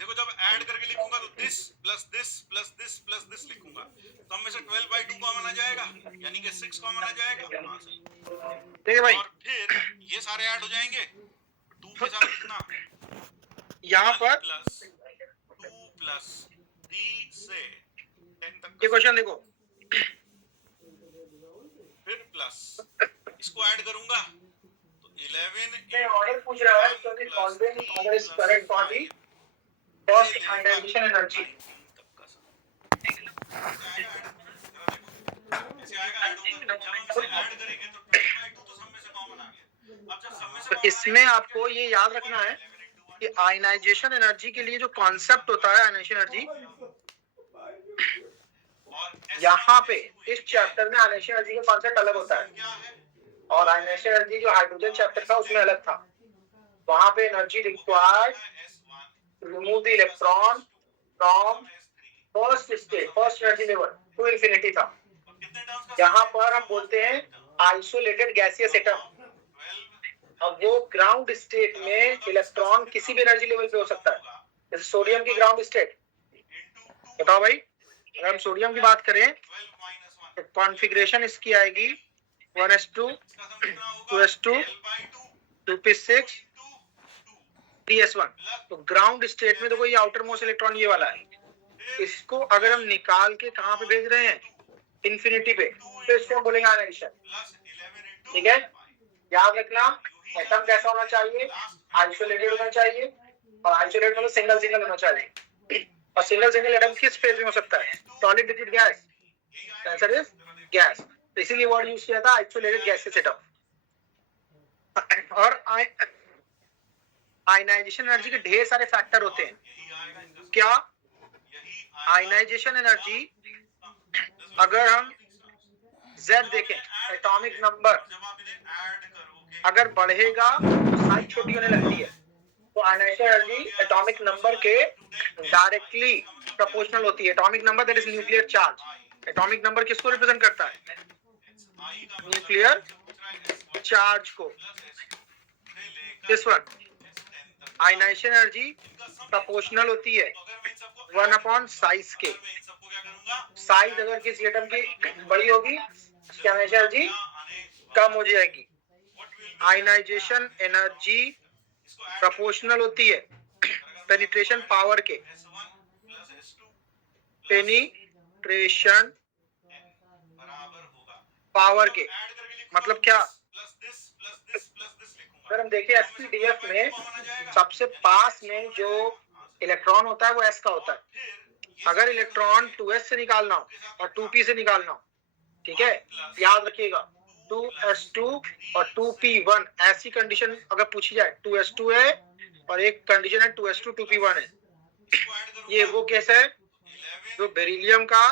देखो जब ऐड करके लिखूंगा तो this plus this plus this plus this लिखूंगा, तो हम में से 12/2 कॉमन आ जाएगा, यानी कि 6 कॉमन आ जाएगा। हाँ सही, ठीक है भाई। और फिर ये सारे ऐड हो जाएंगे, 2 के साथ कितना, यहाँ पर प्लस 2 प्लस 3 से 10 तक ये क्वेश्चन देखो, फिर प्लस इसको ऐड करूंगा तो 11 ऑर्डर पूछ रहा है तो order is correct for the first ionization energy. तो इसमें आपको ये याद रखना है कि आयनाइजेशन एनर्जी के लिए जो कॉन्सेप्ट होता है आयनाइजेशन एनर्जी, यहाँ पे इस चैप्टर में आयनाइजेशन एनर्जी का कॉन्सेप्ट अलग होता है, और आयनाइजेशन एनर्जी जो हाइड्रोजन चैप्टर था उसमें अलग था। वहां पे energy required remove the electron from first state, first energy level to infinity था। यहाँ पर हम बोलते हैं आइसोलेटेड गैसियस एटम। अब वो ग्राउंड स्टेट में इलेक्ट्रॉन किसी भी एनर्जी लेवल पे हो सकता है, जैसे सोडियम की ग्राउंड स्टेट। बताओ भाई, अगर हम सोडियम की बात करें तो कॉन्फ़िगरेशन इसकी आएगी 1s2 2s2 2p6 3s1। तो ग्राउंड स्टेट में तो कोई आउटर मोस्ट इलेक्ट्रॉन ये वाला है, इसको अगर हम निकाल के कहाँ पे भेज रहे हैं, इंफिनिटी पे, तो इसको हम बोलेंगे आयनाइजेशन। ठीक है, याद रखना एटम कैसा होना चाहिए, आइसोलेटेड होना चाहिए, और आइसोलेटेड मतलब सिंगल सिंगल होना चाहिए। और सिंगल सिंगल एटम किस फेज में हो सकता है, solid liquid gas, answer is gas. तो इसीलिए वर्ड यूज किया था आइसोलेटेड गैसियस एटम। और आयनाइजेशन एनर्जी के ढेर सारे फैक्टर होते हैं। क्या आयनाइजेशन एनर्जी, अगर हम Z देखें, एटॉमिक नंबर अगर बढ़ेगा तो साइज छोटी होने लगती है, तो आयनाइजेशन एनर्जी एटॉमिक नंबर के डायरेक्टली प्रोपोर्शनल होती है। Atomic number that is nuclear charge. Atomic number किसको रिप्रेजेंट करता है, न्यूक्लियर चार्ज को। This one ionization energy proportional होती है 1 साइज के। साइज अगर किसी एटम की बड़ी होगी, उसकी आयनाइजेशन एनर्जी कम हो जाएगी। आयनाइजेशन एनर्जी प्रोपोर्शनल होती है पेनिट्रेशन पावर के। पेनिट्रेशन पावर के मतलब क्या, अगर हम देखें एसपीडीएफ में सबसे पास में जो इलेक्ट्रॉन होता है वो एस का होता है। अगर इलेक्ट्रॉन 2s से निकालना हो और 2p से निकालना हो, ठीक है, याद रखिएगा 2s2 और 2p1 ऐसी कंडीशन अगर पूछी जाए, 2s2 है और एक कंडीशन है 2s2 2p1 है, ये वो केस है जो बेरिलियम का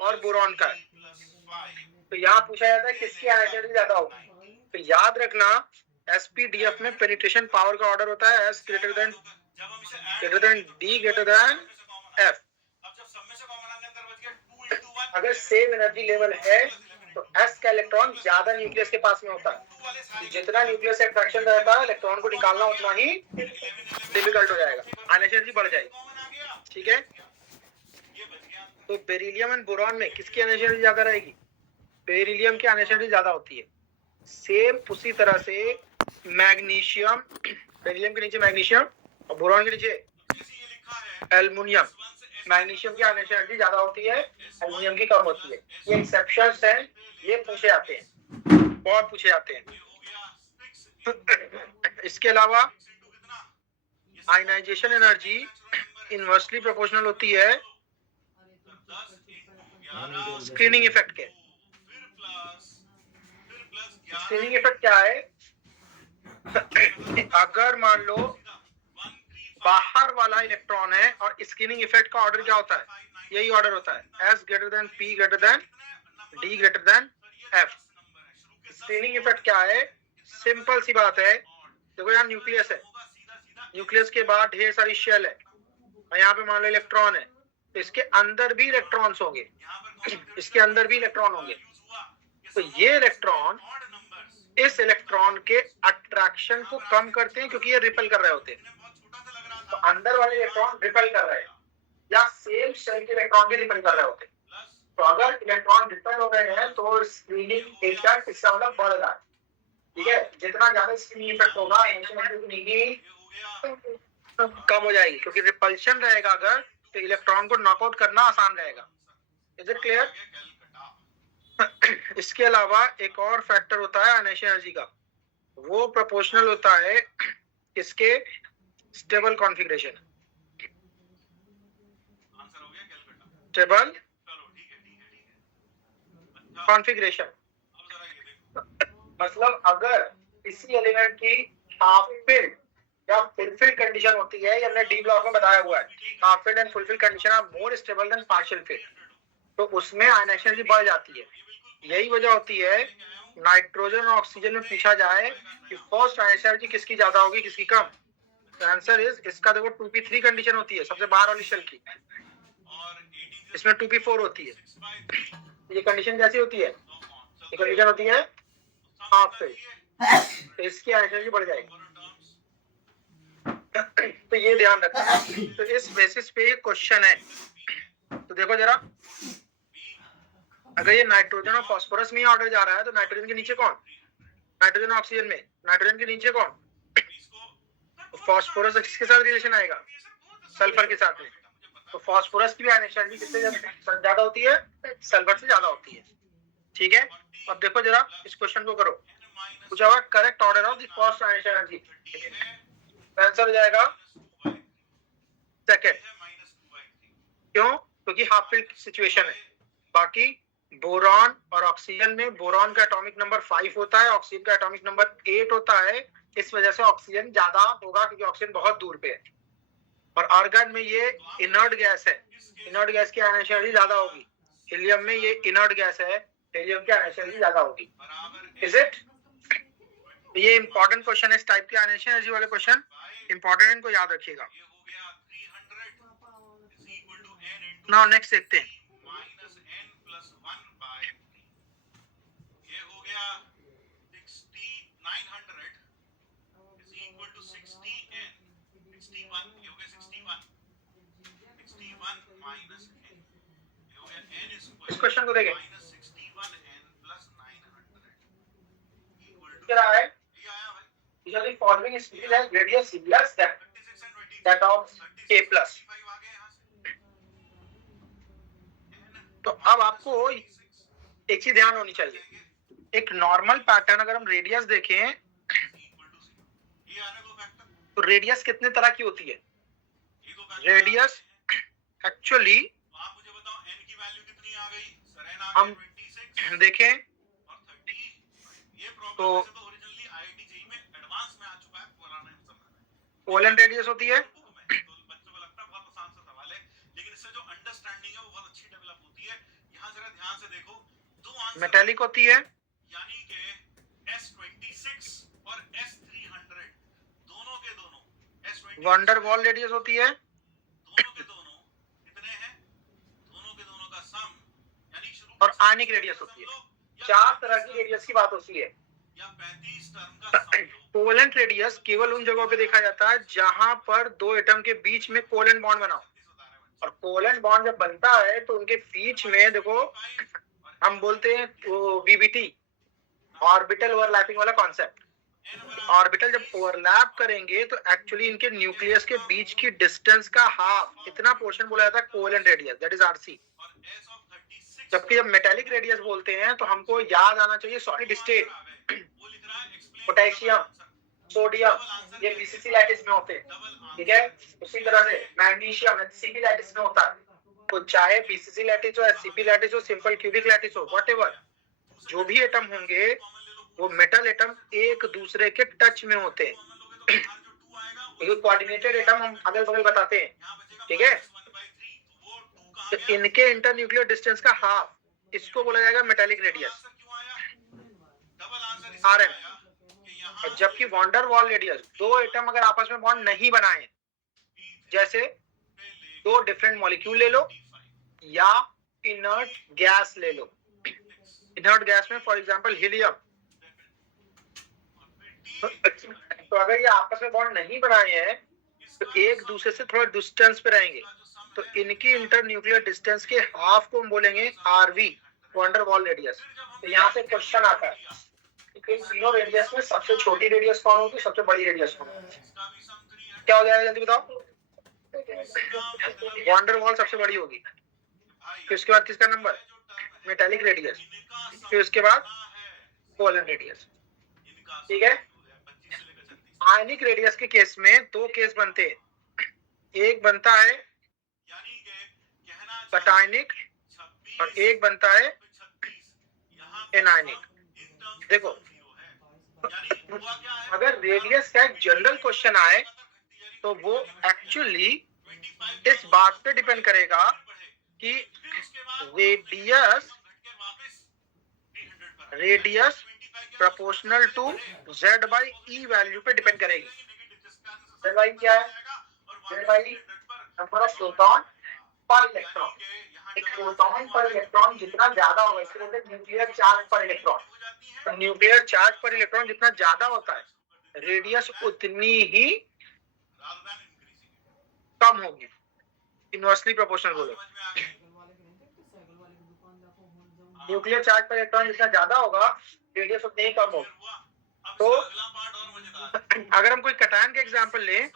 और बोरॉन का है। तो यहाँ पूछा जाता है किसकी एनर्जी ज्यादा होगी, तो याद रखना एसपीडीएफ में पेनिट्रेशन पावर का ऑर्डर होता है S greater than D greater than F। अगर सेम एनर्जी लेवल है तो S का इलेक्ट्रॉन ज्यादा न्यूक्लियस के पास में होता है। जितना न्यूक्लियस से अट्रैक्शन रहता है इलेक्ट्रॉन को निकालना उतना ही डिफिकल्ट हो जाएगा, आयनाइजेशन एनर्जी बढ़ जाएगी। ठीक है, तो बेरिलियम एंड बोरॉन में किसकी एनर्जी ज्यादा रहेगी, बेरिलियम की एनर्जी ज्यादा होती है। सेम उसी तरह से मैग्नीशियम, बेरिलियम के नीचे मैग्नीशियम और बोरॉन के नीचे एल्युमिनियम। मैग्नीशियम की एनर्जी ज्यादा होती है, एल्युमिनियम की कम होती है। ये एक्सेप्शंस हैं, ये पूछे जाते हैं, बहुत पूछे जाते हैं। इसके अलावा आयनाइजेशन एनर्जी इनवर्सली प्रोपोर्शनल होती है स्क्रीनिंग इफेक्ट के। स्क्रीनिंग इफेक्ट क्या है, अगर मान लो बाहर वाला इलेक्ट्रॉन है और स्क्रीनिंग इफेक्ट का ऑर्डर क्या होता है, यही ऑर्डर होता है S greater than P greater than D greater than F। Screening effect क्या है, सिंपल सी बात है, देखो यहाँ न्यूक्लियस है, न्यूक्लियस के बाद ढेर सारी शेल है और यहाँ पे मान लो इलेक्ट्रॉन है, तो इसके अंदर भी इलेक्ट्रॉन्स होंगे, इसके अंदर भी इलेक्ट्रॉन होंगे। तो ये इलेक्ट्रॉन इस इलेक्ट्रॉन के अट्रैक्शन को कम करते हैं क्योंकि ये रिपेल कर रहे होते हैं। तो अंदर वाले इलेक्ट्रॉन रिपेल कर रहे हैं या सेम शेल के इलेक्ट्रॉन भी रिपेल कर रहे होते हैं। तो अगर इलेक्ट्रॉन रिपेल हो रहे हैं तो स्क्रीनिंग इफेक्ट इसका मतलब बढ़ रहा है, ठीक है। जितना ज्यादा स्क्रीनिंग इफेक्ट होगा कम हो जाएगी, क्योंकि रिपल्शन रहेगा अगर तो इलेक्ट्रॉन को नॉकआउट करना आसान रहेगा। Is it clear? इसके अलावा एक और फैक्टर होता है आयनेशन एनर्जी का, वो प्रोपोर्शनल होता है इसके स्टेबल कॉन्फ़िगरेशन। स्टेबल कॉन्फ़िगरेशन मतलब अगर किसी एलिमेंट की हाफ फिल्ड या फुलफिल्ड कंडीशन होती है, ये हमने डी ब्लॉक में बताया हुआ है, half filled and full filled condition are more stable than partial filled, तो उसमें आयनेशन एनर्जी बढ़ जाती है। यही वजह होती है नाइट्रोजन और ऑक्सीजन में पूछा जाए कि फर्स्ट आयनेशन एनर्जी किसकी ज्यादा होगी किसकी कम, तो आंसर इज इसका देखो 2p3 कंडीशन होती है सबसे बाहर वाली शेल की, इसमें 2p4 होती है। ये कंडीशन कैसी होती है? ये कंडीशन होती है हाफ फिल्ड, तो इसकी आयनेशन एनर्जी बढ़ जाएगी। तो ये ध्यान रखना। तो इस बेसिस पे ये क्वेश्चन है, तो देखो जरा, अगर ये नाइट्रोजन और फास्फोरस में ऑर्डर जा रहा है तो नाइट्रोजन के नीचे कौन? नाइट्रोजन और ऑक्सीजन में। नाइट्रोजन के नीचे कौन? फास्फोरस। किसके साथ रिलेशन आएगा? सल्फर के साथ में। तो फास्फोरस की भी आयनेशन एनर्जी किससे ज्यादा होती है? सल्फर से ज्यादा होती है, ठीक है। अब देखो जरा इस क्वेश्चन को करो, पूछा हुआ correct order of the first ionisation energy, answer हो जाएगा सेकंड। क्यों? क्योंकि हाफ फिल्ड सिचुएशन है। बाकी बोरॉन और ऑक्सीजन में बोरॉन का एटॉमिक नंबर 5 होता है, ऑक्सीजन का एटॉमिक नंबर 8 होता है, इस वजह से ऑक्सीजन ज्यादा होगा क्योंकि ऑक्सीजन बहुत दूर पे है। और आर्गन में ये इनर्ट गैस है, इनर्ट गैस की आयनेशन एनर्जी ज्यादा होगी। हीलियम में ये इनर्ट गैस है, हीलियम की आयनेशन एनर्जी ज्यादा होगी। Is it? ये इंपॉर्टेंट क्वेश्चन है, इस टाइप के आयनेशन एनर्जी वाले क्वेश्चन इंपॉर्टेंट, इनको याद रखिएगा। नाउ नेक्स्ट देखते हैं। इस क्वेश्चन को देखें, क्या है? Usually following species has radius less than that of K plus. तो अब आपको एक चीज ध्यान होनी चाहिए, एक नॉर्मल पैटर्न अगर हम रेडियस देखें तो रेडियस कितने तरह की होती है? रेडियस एक्चुअली हम देखें तो पोलन रेडियस होती है, मेटेलिक होती है, यानी कि S26 और S300 दोनों के दोनों S26 वंडर वॉल रेडियस होती है, दोनों के दोनों कितने हैं? दोनों के दोनों का सम यानी शुरू और आयनिक रेडियस होती है। 4 तरह की रेडियस की बात होती है। या 35 टर्म का सम। कोवेलेंट रेडियस केवल उन जगहों पे देखा जाता है जहां पर दो एटम के बीच में कोवेलेंट बॉन्ड बना हो, और कोवेलेंट बॉन्ड जब बनता है तो उनके बीच में देखो हम बोलते हैं VBT, ऑर्बिटल ओवरलैपिंग वाला कॉन्सेप्ट। ऑर्बिटल जब ओवरलैप करेंगे तो एक्चुअली इनके न्यूक्लियस के बीच की डिस्टेंस का हाफ, इतना पोर्शन बोला जाता है covalent radius, that is RC। जबकि जब मेटेलिक रेडियस बोलते हैं तो हमको याद आना चाहिए सॉलिड स्टेट, पोटेशियम, सोडियम, ये BCC लैटिस में होते हैं, ठीक है। उसी तरह से मैग्नीशियम SCP लैटिस में होता है। तो चाहे BCC लैटिस हो, SCP लैटिस हो, सिंपल क्यूबिक लैटिस हो, व्हाटएवर, जो भी एटम होंगे वो मेटल एटम एक दूसरे के टच में होते हैं। कोऑर्डिनेटेड एटम हम अगल बगल बताते हैं, ठीक है। तो इनके इंटरन्यूक्लियर डिस्टेंस का हाफ, इसको बोला जाएगा मेटेलिक रेडियस, RM। और जबकि वॉन्डर वॉल रेडियस, दो एटम अगर आपस में बॉन्ड नहीं बनाए, जैसे दो डिफरेंट मॉलिक्यूल ले लो या इनर्ट गैस ले लो, इनर्ट गैस में फॉर एग्जांपल हीलियम, तो अगर ये आपस में बॉन्ड नहीं बनाए हैं तो एक दूसरे से थोड़ा डिस्टेंस पे रहेंगे, तो इनकी इंटर न्यूक्लियर डिस्टेंस के हाफ को हम बोलेंगे आरवी, वंडर वॉल रेडियस। तो यहाँ से क्वेश्चन आता है कि इन तीनों रेडियस में सबसे छोटी रेडियस कौन होगी, सबसे बड़ी रेडियस कौन होगी? क्या हो जाएगा जल्दी बताओ? वंडर वॉल सबसे बड़ी होगी, फिर उसके बाद किसका नंबर? मेटालिक रेडियस, फिर उसके बाद कोलन रेडियस। ठीक है। आयनिक रेडियस के केस में दो केस बनते हैं, एक बनता है कटायनिक और एक बनता है एनायनिक। देखो, अगर रेडियस का एक जनरल क्वेश्चन आए तो वो एक्चुअली इस बात पे डिपेंड करेगा कि radius proportional to z by e value पे डिपेंड करेगी। z बाई क्या है? z by number of proton per electron. एक प्रोटॉन पर इलेक्ट्रॉन जितना ज्यादा होगा, इसके बोलते हैं न्यूक्लियर चार्ज पर इलेक्ट्रॉन। तो न्यूक्लियर चार्ज पर इलेक्ट्रॉन जितना ज्यादा होता है, रेडियस उतनी ही कम होगी, इनवर्सली प्रोपोर्शनल बोलो। न्यूक्लियर चार्ज पर इलेक्ट्रॉन जितना ज्यादा होगा, रेडियस उतनी ही कम होगी। तो अगर हम कोई कटायन का एग्जांपल लें,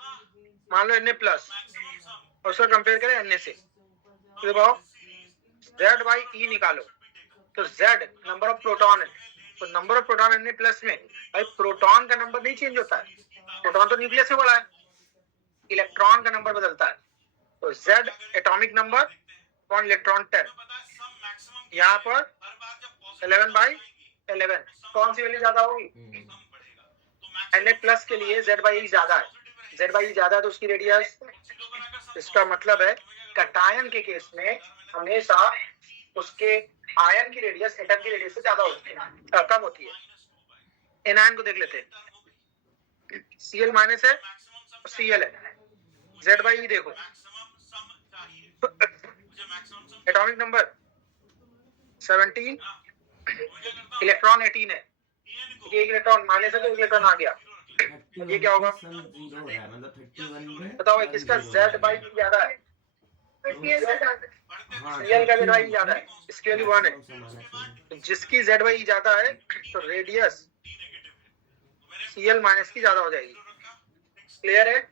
मान लो Na प्लस, और उसका कंपेयर करें Na से, तो बताओ Z बाई E निकालो, तो Z नंबर ऑफ प्रोटॉन है, तो number of proton Na plus में, भाई प्रोटॉन का नंबर नहीं चेंज होता है, प्रोटॉन तो न्यूक्लियस से बड़ा है, इलेक्ट्रॉन का नंबर बदलता है। तो Z atomic number upon electron 10, यहाँ पर 11/11, कौन सी वैल्यू ज्यादा होगी? Na प्लस के लिए Z बाई E ज्यादा है, Z बाई E ज्यादा है तो उसकी रेडियस, इसका मतलब है कटायन के केस में हमेशा उसके आयन की रेडियस एटम की रेडियस से ज्यादा होती है, कम होती है। एनायन को देख लेते हैं, Cl माइनस है और Cl है, Z बाई E देखो, एटॉमिक नंबर 17, इलेक्ट्रॉन 18 है, एक इलेक्ट्रॉन माइनस है तो एक इलेक्ट्रॉन आ गया, ये क्या होगा? बताओ किसका Z बाई E ज्यादा है? Cl का Z बाई E ज्यादा है, इसकी वैल्यू 1 है, जिसकी Z बाई E ज्यादा है तो रेडियस Cl माइनस की ज्यादा हो जाएगी। क्लियर है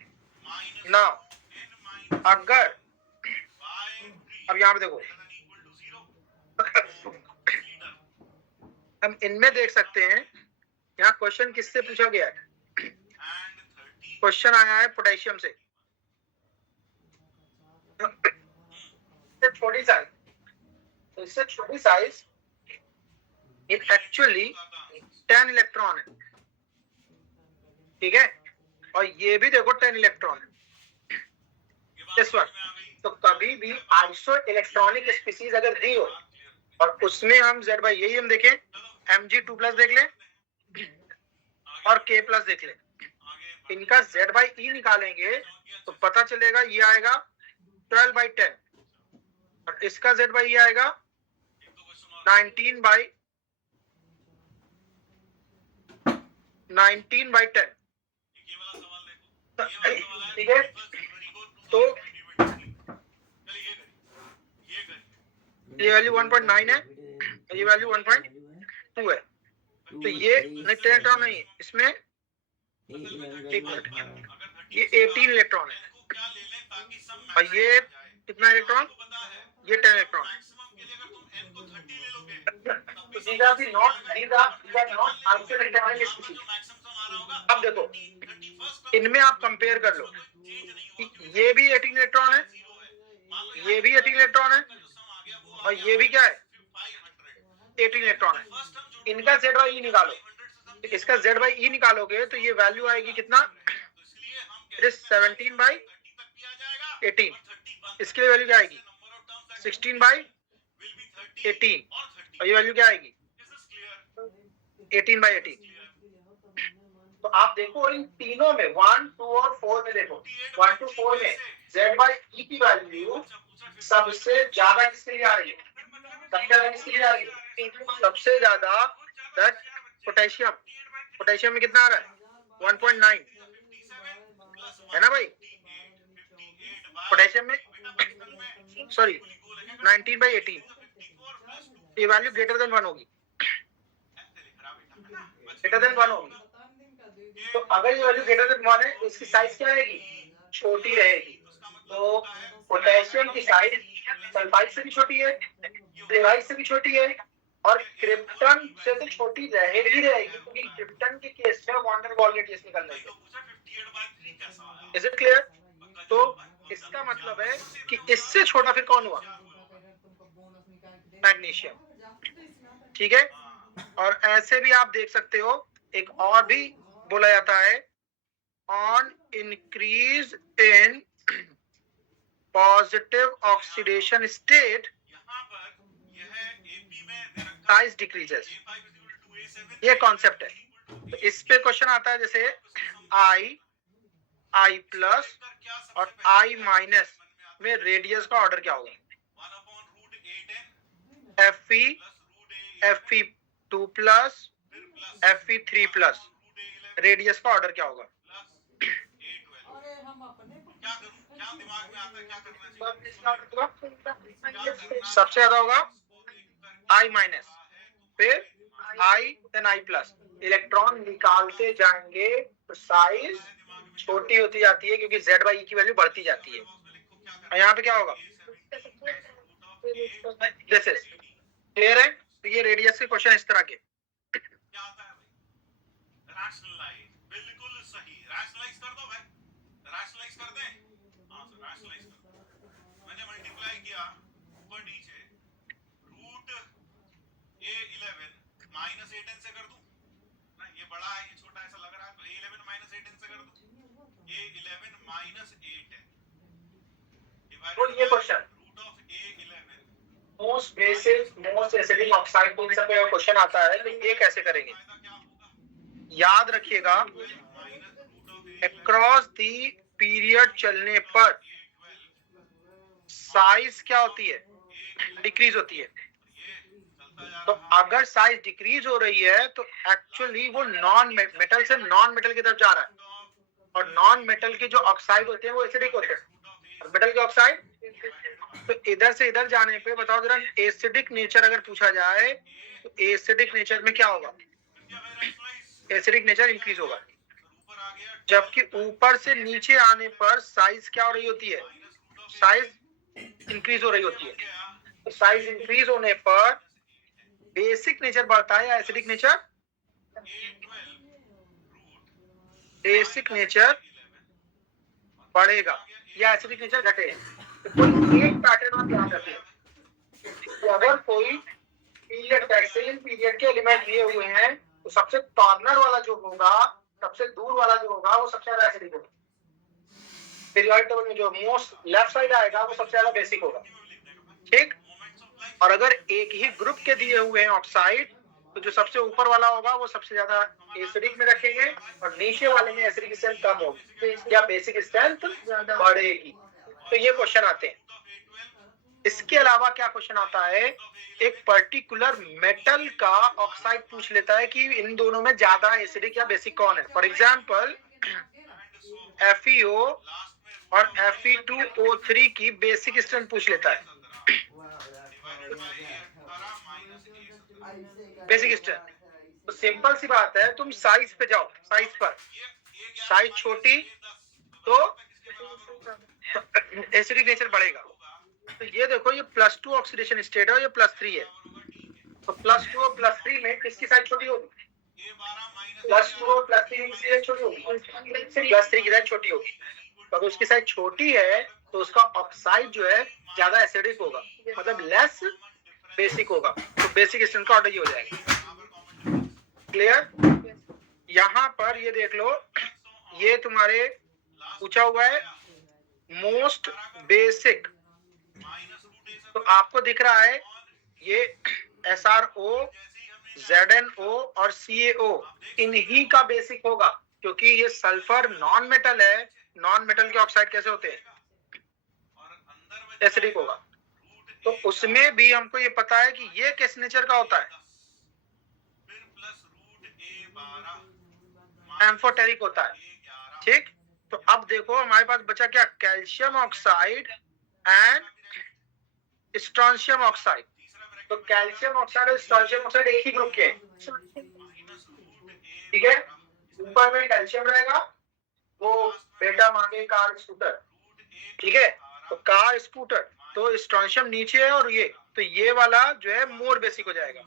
ना? अगर अब यहाँ पे देखो, हम इनमें देख सकते हैं, यहाँ क्वेश्चन किससे पूछा गया है? क्वेश्चन आया है पोटेशियम से, छोटी साइज, तो इससे छोटी साइज एक्चुअली 10 इलेक्ट्रॉन है, ठीक है, और ये भी देखो 10 इलेक्ट्रॉन है इस वक्त। तो कभी भी आइसो इलेक्ट्रॉनिक स्पीसीज अगर दी हो और उसमें हम Z बाई यही हम देखें, Mg2 प्लस देख ले और K प्लस देख ले, इनका Z बाई E निकालेंगे तो पता चलेगा ये आएगा 12/10 और इसका Z बाई E आएगा 19/10। ठीक है, तो ये वैल्यू 1.9 है, ये वैल्यू 1.2 है, तो ये नहीं 10 इलेक्ट्रॉन नहीं, इसमें ये 18 इलेक्ट्रॉन है और ये कितना इलेक्ट्रॉन? ये 10 इलेक्ट्रॉन। अब देखो इनमें आप कंपेयर कर लो, ये भी 18 इलेक्ट्रॉन है, ये भी 18 इलेक्ट्रॉन है और ये भी क्या है? 18 इलेक्ट्रॉन है। इनका Z बाई E निकालो, तो इसका Z बाई E निकालोगे तो ये वैल्यू आएगी कितना? 17/18, इसके लिए वैल्यू क्या आएगी? 16/18 और ये वैल्यू क्या आएगी? 18/18। तो आप देखो इन तीनों में 1, 2 और 4 में देखो, 1 to 4 में Z बाई E की वैल्यू सबसे ज्यादा किसके लिए आ रही है? सबसे ज्यादा किसके लिए आ रही है? सबसे ज्यादा पोटेशियम में कितना आ रहा है? 1.9 है ना भाई, सॉरी 19/18, ये वैल्यू ग्रेटर देन 1 होगी, ग्रेटर देन 1 होगी। तो अगर ये वैल्यू ग्रेटर देन 1 है तो इसकी साइज क्या रहेगी, छोटी रहेगी। तो पोटेशियम की साइज सल्फाइड से भी छोटी है, क्लोराइड से भी छोटी है, और क्रिप्टन से तो छोटी रहेगी क्योंकि क्रिप्टन के केस में वॉन डेर वाल रेडियस निकल रही है। Is it clear? तो इसका मतलब है कि इससे छोटा फिर कौन हुआ, मैग्नीशियम। ठीक है, और ऐसे भी आप देख सकते हो, एक और भी बोला जाता है, on increase in positive oxidation state size decreases, ये कॉन्सेप्ट है। तो इस पे क्वेश्चन आता है जैसे I प्लस और I माइनस में रेडियस का ऑर्डर क्या होगा, Fe2 plus Fe3 plus, radius का ऑर्डर क्या होगा? सबसे ज्यादा होगा I माइनस, फिर I then I plus. Electron निकालते जाएंगे तो साइज छोटी होती जाती है क्योंकि Z/E की वैल्यू बढ़ती जाती है। और यहाँ पे क्या होगा, दिस इज क्लियर है। तो ये रेडियस के क्वेश्चन इस तरह के। बिल्कुल सही, रैशनलाइज कर दो भाई, रैशनलाइज कर दें। हाँ सर, रैशनलाइज कर दो। मैंने मल्टीप्लाई किया ऊपर नीचे, रूट A11 माइनस A10 से कर दूं ना, ये बड़ा है ये छोटा ऐसा लग रहा है, तो A11 माइनस A10 से कर दूं, A11 माइनस A10 तो ये question root of A11 most basic most acidic oxide को सब पे क्वेश्चन आता है, तो ये कैसे करेंगे, याद रखिएगा, अक्रॉस दी पीरियड चलने पर साइज क्या होती है, डिक्रीज होती है। तो अगर साइज डिक्रीज हो रही है तो एक्चुअली वो नॉन मेटल से नॉन मेटल की तरफ जा रहा है, और नॉन मेटल के जो ऑक्साइड होते हैं वो एसिडिक होते हैं, और मेटल के ऑक्साइड तो इधर से इधर जाने पे बताओ जरा, एसिडिक नेचर अगर पूछा जाए तो एसिडिक नेचर में क्या होगा, एसिडिक नेचर इंक्रीज होगा, जबकि ऊपर से नीचे आने पर साइज क्या हो रही होती है, साइज इंक्रीज हो रही होती है। तो साइज इंक्रीज होने पर बेसिक नेचर बढ़ता है या एसिडिक नेचर, बेसिक नेचर बढ़ेगा या एसिडिक नेचर घटेगा। तो कोई एक पैटर्न आप ध्यान रखिए, तो अगर कोई पीरियड वैक्सीन पीरियड के एलिमेंट लिए हुए हैं तो सबसे कॉर्नर वाला जो होगा, सबसे दूर वाला जो होगा वो सबसे ज्यादा एसिडिक होगा। पीरियोडिक टेबल में जो मोस्ट लेफ्ट साइड आएगा वो सबसे ज्यादा बेसिक होगा। ठीक, और अगर एक ही ग्रुप के दिए हुए हैं ऑक्साइड तो जो सबसे ऊपर वाला होगा वो सबसे ज्यादा एसिडिक में रखेंगे और नीचे वाले में एसिडिक स्ट्रेंथ कम होगी या बेसिक स्ट्रेंथ बढ़ेगी। तो ये क्वेश्चन आते हैं। इसके अलावा क्या क्वेश्चन आता है, एक पर्टिकुलर मेटल का ऑक्साइड पूछ लेता है कि इन दोनों में ज्यादा एसिडिक या बेसिक कौन है। फॉर एग्जांपल FeO और Fe2O3 की बेसिक स्ट्रेंथ पूछ लेता है, बेसिक स्ट्रेंथ। तो सिंपल सी बात है, तुम साइज पे जाओ, साइज पर, साइज छोटी तो एसिडिक नेचर बढ़ेगा। तो ये देखो, ये +2 ऑक्सीडेशन स्टेट है, ये +3 है। तो +2 और +3 में किसकी साइज छोटी होगी, +2 और +3 की साइज छोटी होगी, +3 की साइज छोटी होगी। तो अगर उसकी साइज छोटी है तो उसका ऑक्साइड जो है ज्यादा एसिडिक होगा, मतलब लेस बेसिक होगा। तो बेसिक स्ट्रेंथ का ऑर्डर ये हो जाएगा। क्लियर? यहाँ पर ये देख लो, ये तुम्हारे पूछा हुआ है मोस्ट बेसिक, तो आपको दिख रहा है ये SRO, ZNO और CaO इन्हीं का बेसिक होगा, क्योंकि ये सल्फर नॉन मेटल है। नॉन मेटल के ऑक्साइड कैसे होते हैं, एसिडिक होगा। तो उसमें भी हमको ये पता है कि ये किस नेचर का होता है, एम्फोटेरिक होता है। ठीक, तो अब देखो हमारे पास बचा क्या, calcium oxide and strontium oxide. तो कैल्शियम ऑक्साइड और स्ट्रॉन्शियम ऑक्साइड एक ही ग्रुप के हैं, ठीक है। ऊपर में कैल्शियम रहेगा, वो बेटा मांगे कार स्कूटर, ठीक है। तो कार स्कूटर, तो स्ट्रॉन्शियम नीचे है और ये, तो ये वाला जो है मोर बेसिक हो जाएगा।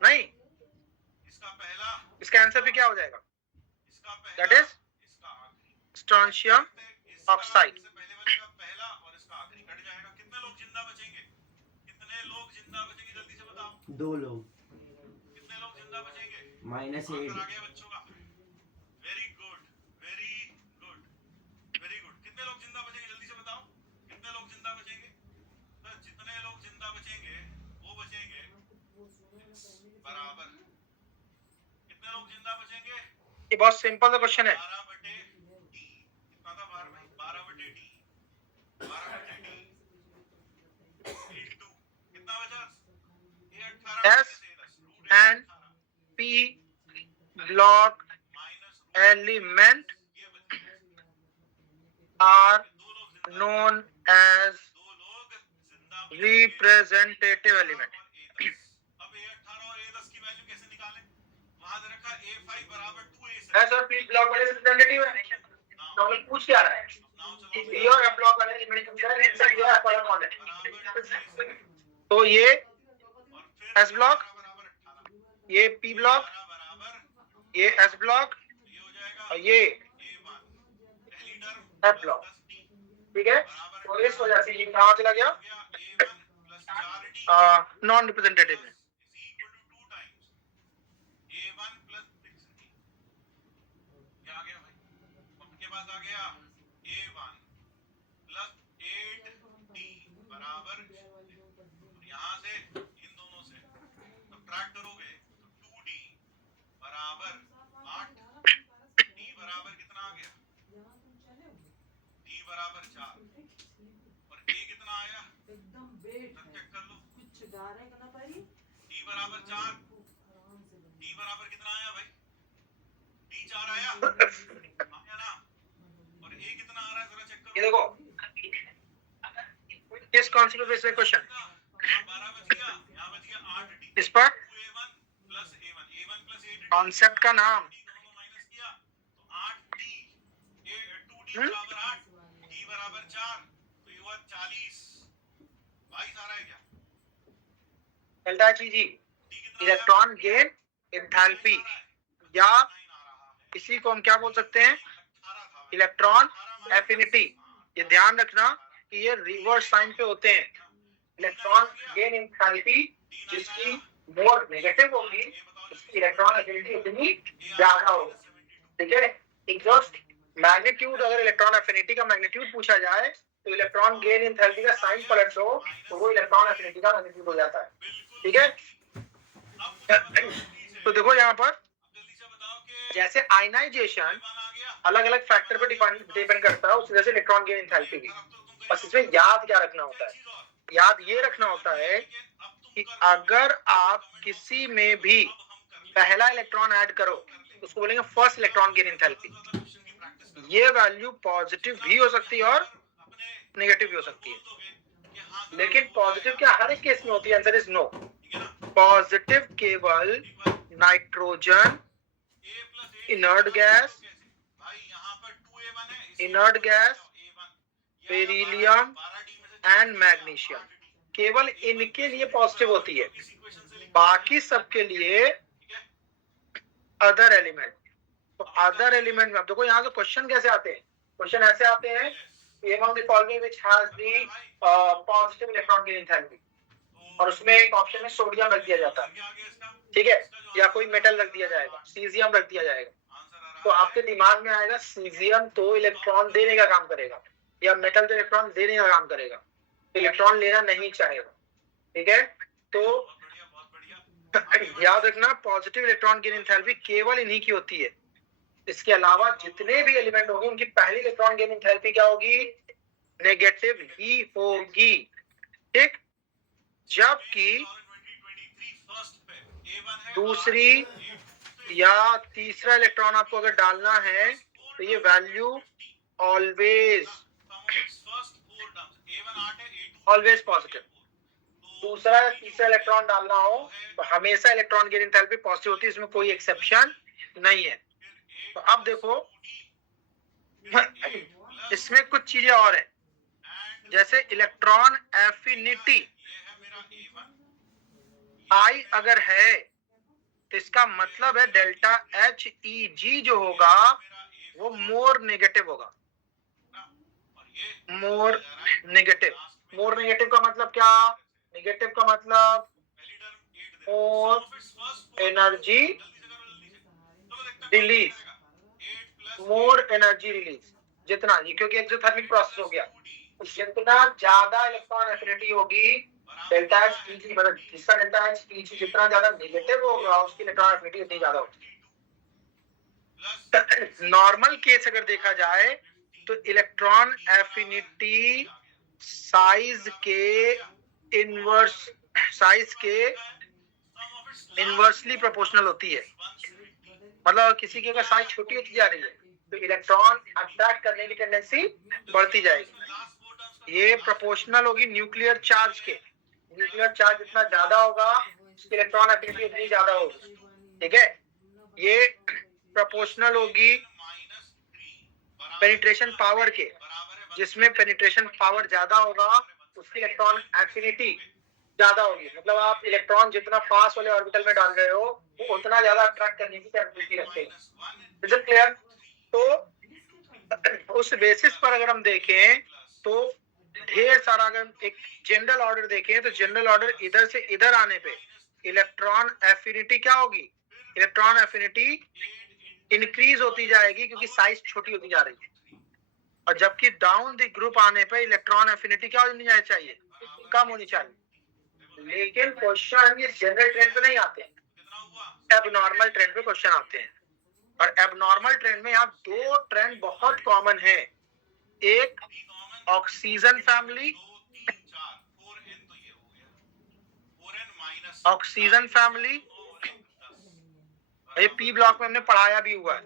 नहीं, इसका आंसर भी क्या हो जाएगा? That is strontium oxide. कितने लोग जिंदा बचेंगे? जल्दी से बताओ। 2 लोग। कितने लोग जिंदा बचेंगे? -8। आ गया बच्चों का। Very good, very good, very good. कितने लोग जिंदा बचेंगे? जल्दी से बताओ, कितने लोग जिंदा बचेंगे? तो जितने लोग जिंदा बचेंगे वो बचेंगे बराबर। कितने लोग जिंदा बचेंगे? ये बहुत सिंपल सा क्वेश्चन है। 12/d। कितना था बार भाई? 12/d। 12/d into कितना बचा? ये 18 S and P block element are known as representative element. अब A18 और A10 की वैल्यू कैसे निकालें? वहां से रखा A5 बराबर 2A7। S और P block वाले representative है। तो हम पूछ क्या रहा है? P और F block वाले element पूछ रहा है, आंसर क्या है? कौन है? तो ये S block, ये P block, ये S block और ये F block, ठीक है। तो इस वजह से ये कहाँ चला गया? नॉन रिप्रेजेंटेटिव में। उनके पास आ गया A1 प्लस 8D बराबर, यहाँ से इन दोनों से सब्ट्रैक्ट करोगे तो 2D बराबर 8, D बराबर कितना आ गया? D बराबर 4 और A कितना आया? एकदम बेट सब चेक कर लो। कुछ गाना करना पारी D बराबर 4, D बराबर कितना आया भाई? D 4 आया ना? और A कितना आ रहा है जरा चेक करो। ये देखो, किस कॉन्सेप्ट पे बेस्ड क्वेश्चन? 12 बच गया, यहाँ बच गया 8D। इस पर 2A1 plus A1, A1 plus 8D concept का नाम दोनों माइनस किया तो 8D, 2D बराबर 8, D बराबर 4, तो ये हुआ 40। 22 आ रहा है क्या? डेल्टा जी जी, इलेक्ट्रॉन गेन एंथैल्पी, या इसी को हम क्या बोल सकते हैं? Electron affinity. ये ध्यान रखना कि ये रिवर्स साइन पे होते हैं। इलेक्ट्रॉन गेन एंथैल्पी जिसकी मोर नेगेटिव होगी, उसकी इलेक्ट्रॉन एफिनिटी उतनी ज्यादा होगी, ठीक है। एग्जॉस्ट मैग्नीट्यूड, अगर इलेक्ट्रॉन एफिनिटी का मैग्नीट्यूड पूछा जाए तो इलेक्ट्रॉन गेन एंथैल्पी का साइन पलट दो तो वो इलेक्ट्रॉन एफिनिटी का मैग्नीट्यूड हो जाता है, ठीक है। तो देखो यहाँ पर जैसे आयनाइजेशन अलग अलग फैक्टर पर डिपेंड करता है, उस वजह से इलेक्ट्रॉन गेन एंथैल्पी भी। बस इसमें याद क्या रखना होता है? याद ये रखना होता है कि अगर आप किसी में भी पहला इलेक्ट्रॉन ऐड करो उसको बोलेंगे फर्स्ट इलेक्ट्रॉन गेन एंथैल्पी। ये वैल्यू पॉजिटिव भी हो सकती है और नेगेटिव भी हो सकती है, लेकिन पॉजिटिव क्या हर एक केस में होती है? Answer is no. पॉजिटिव केवल nitrogen, inert gas, beryllium and magnesium, केवल इनके लिए पॉजिटिव होती है। बाकी सबके लिए अदर एलिमेंट। तो अदर एलिमेंट में अब देखो यहाँ से क्वेश्चन कैसे आते हैं? क्वेश्चन ऐसे आते हैं, among the following which has the positive electron gain enthalpy, और उसमें एक ऑप्शन में सोडियम रख दिया जाता है, ठीक है, या कोई मेटल रख दिया जाएगा, सीजियम रख दिया जाएगा। तो आपके दिमाग में आएगा सीजियम तो इलेक्ट्रॉन देने का काम करेगा या मेटल तो इलेक्ट्रॉन देने का काम करेगा, इलेक्ट्रॉन लेना नहीं चाहेगा, ठीक है। तो याद रखना पॉजिटिव इलेक्ट्रॉन गेन एंथैल्पी केवल इन्हीं की होती है। इसके अलावा जितने भी एलिमेंट होंगे उनकी पहली इलेक्ट्रॉन गेन एंथैल्पी क्या होगी? नेगेटिव ही होगी, ठीक। जबकि दूसरी या तीसरा इलेक्ट्रॉन आपको अगर डालना है तो ये वैल्यू ऑलवेज ऑलवेज पॉजिटिव। दूसरा या तीसरा इलेक्ट्रॉन डालना हो तो हमेशा इलेक्ट्रॉन गेन एंथैल्पी पॉजिटिव होती है, इसमें कोई एक्सेप्शन नहीं है। तो अब देखो इसमें कुछ चीजें और है, जैसे इलेक्ट्रॉन एफिनिटी आई अगर है तो इसका मतलब है डेल्टा एच ई जी जो होगा वो मोर नेगेटिव होगा। मोर नेगेटिव का मतलब क्या? नेगेटिव का मतलब more energy release, more energy release जितना, ये क्योंकि एक्सोथर्मिक प्रोसेस हो गया, जितना ज्यादा इलेक्ट्रॉन एफिनिटी होगी डेल्टा एच ई जी, मतलब जिसका डेल्टा एच ई जी जितना ज्यादा नेगेटिव होगा उसकी इलेक्ट्रॉन एफिनिटी उतनी ज्यादा होगी। नॉर्मल केस अगर देखा जाए तो इलेक्ट्रॉन एफिनिटी साइज के इनवर्सली प्रोपोर्शनल होती है। मतलब किसी की अगर साइज छोटी होती जा रही है तो इलेक्ट्रॉन अट्रैक्ट करने की टेंडेंसी बढ़ती जाएगी। ये प्रोपोर्शनल होगी न्यूक्लियर चार्ज के। न्यूक्लियर चार्ज जितना ज्यादा होगा उसकी इलेक्ट्रॉन एफिनिटी उतनी ज्यादा होगी। ठीक है, ये प्रोपोर्शनल होगी पेनिट्रेशन पावर के, जिसमें पेनिट्रेशन पावर ज्यादा होगा उसकी इलेक्ट्रॉन एफिनिटी ज्यादा होगी। मतलब आप इलेक्ट्रॉन जितना पास वाले ऑर्बिटल में डाल रहे हो वो उतना ज्यादा अट्रैक्ट करने की कैपेबिलिटी रखते हैं। Is it clear? तो उस बेसिस पर अगर हम देखें तो ढेर सारा, अगर एक जनरल ऑर्डर देखें तो जनरल ऑर्डर इधर से इधर आने पे इलेक्ट्रॉन एफिनिटी क्या होगी? इलेक्ट्रॉन एफिनिटी इंक्रीज होती जाएगी क्योंकि साइज छोटी होती जा रही है। और जबकि डाउन द ग्रुप आने पे इलेक्ट्रॉन एफिनिटी क्या होनी चाहिए? कम होनी चाहिए। लेकिन क्वेश्चन ये जनरल ट्रेंड पे नहीं आते, एबनॉर्मल ट्रेंड पे क्वेश्चन आते हैं। और एबनॉर्मल ट्रेंड में यहाँ दो ट्रेंड बहुत कॉमन है, एक ऑक्सीजन फैमिली, ऑक्सीजन फैमिली, ये पी ब्लॉक में हमने पढ़ाया भी हुआ है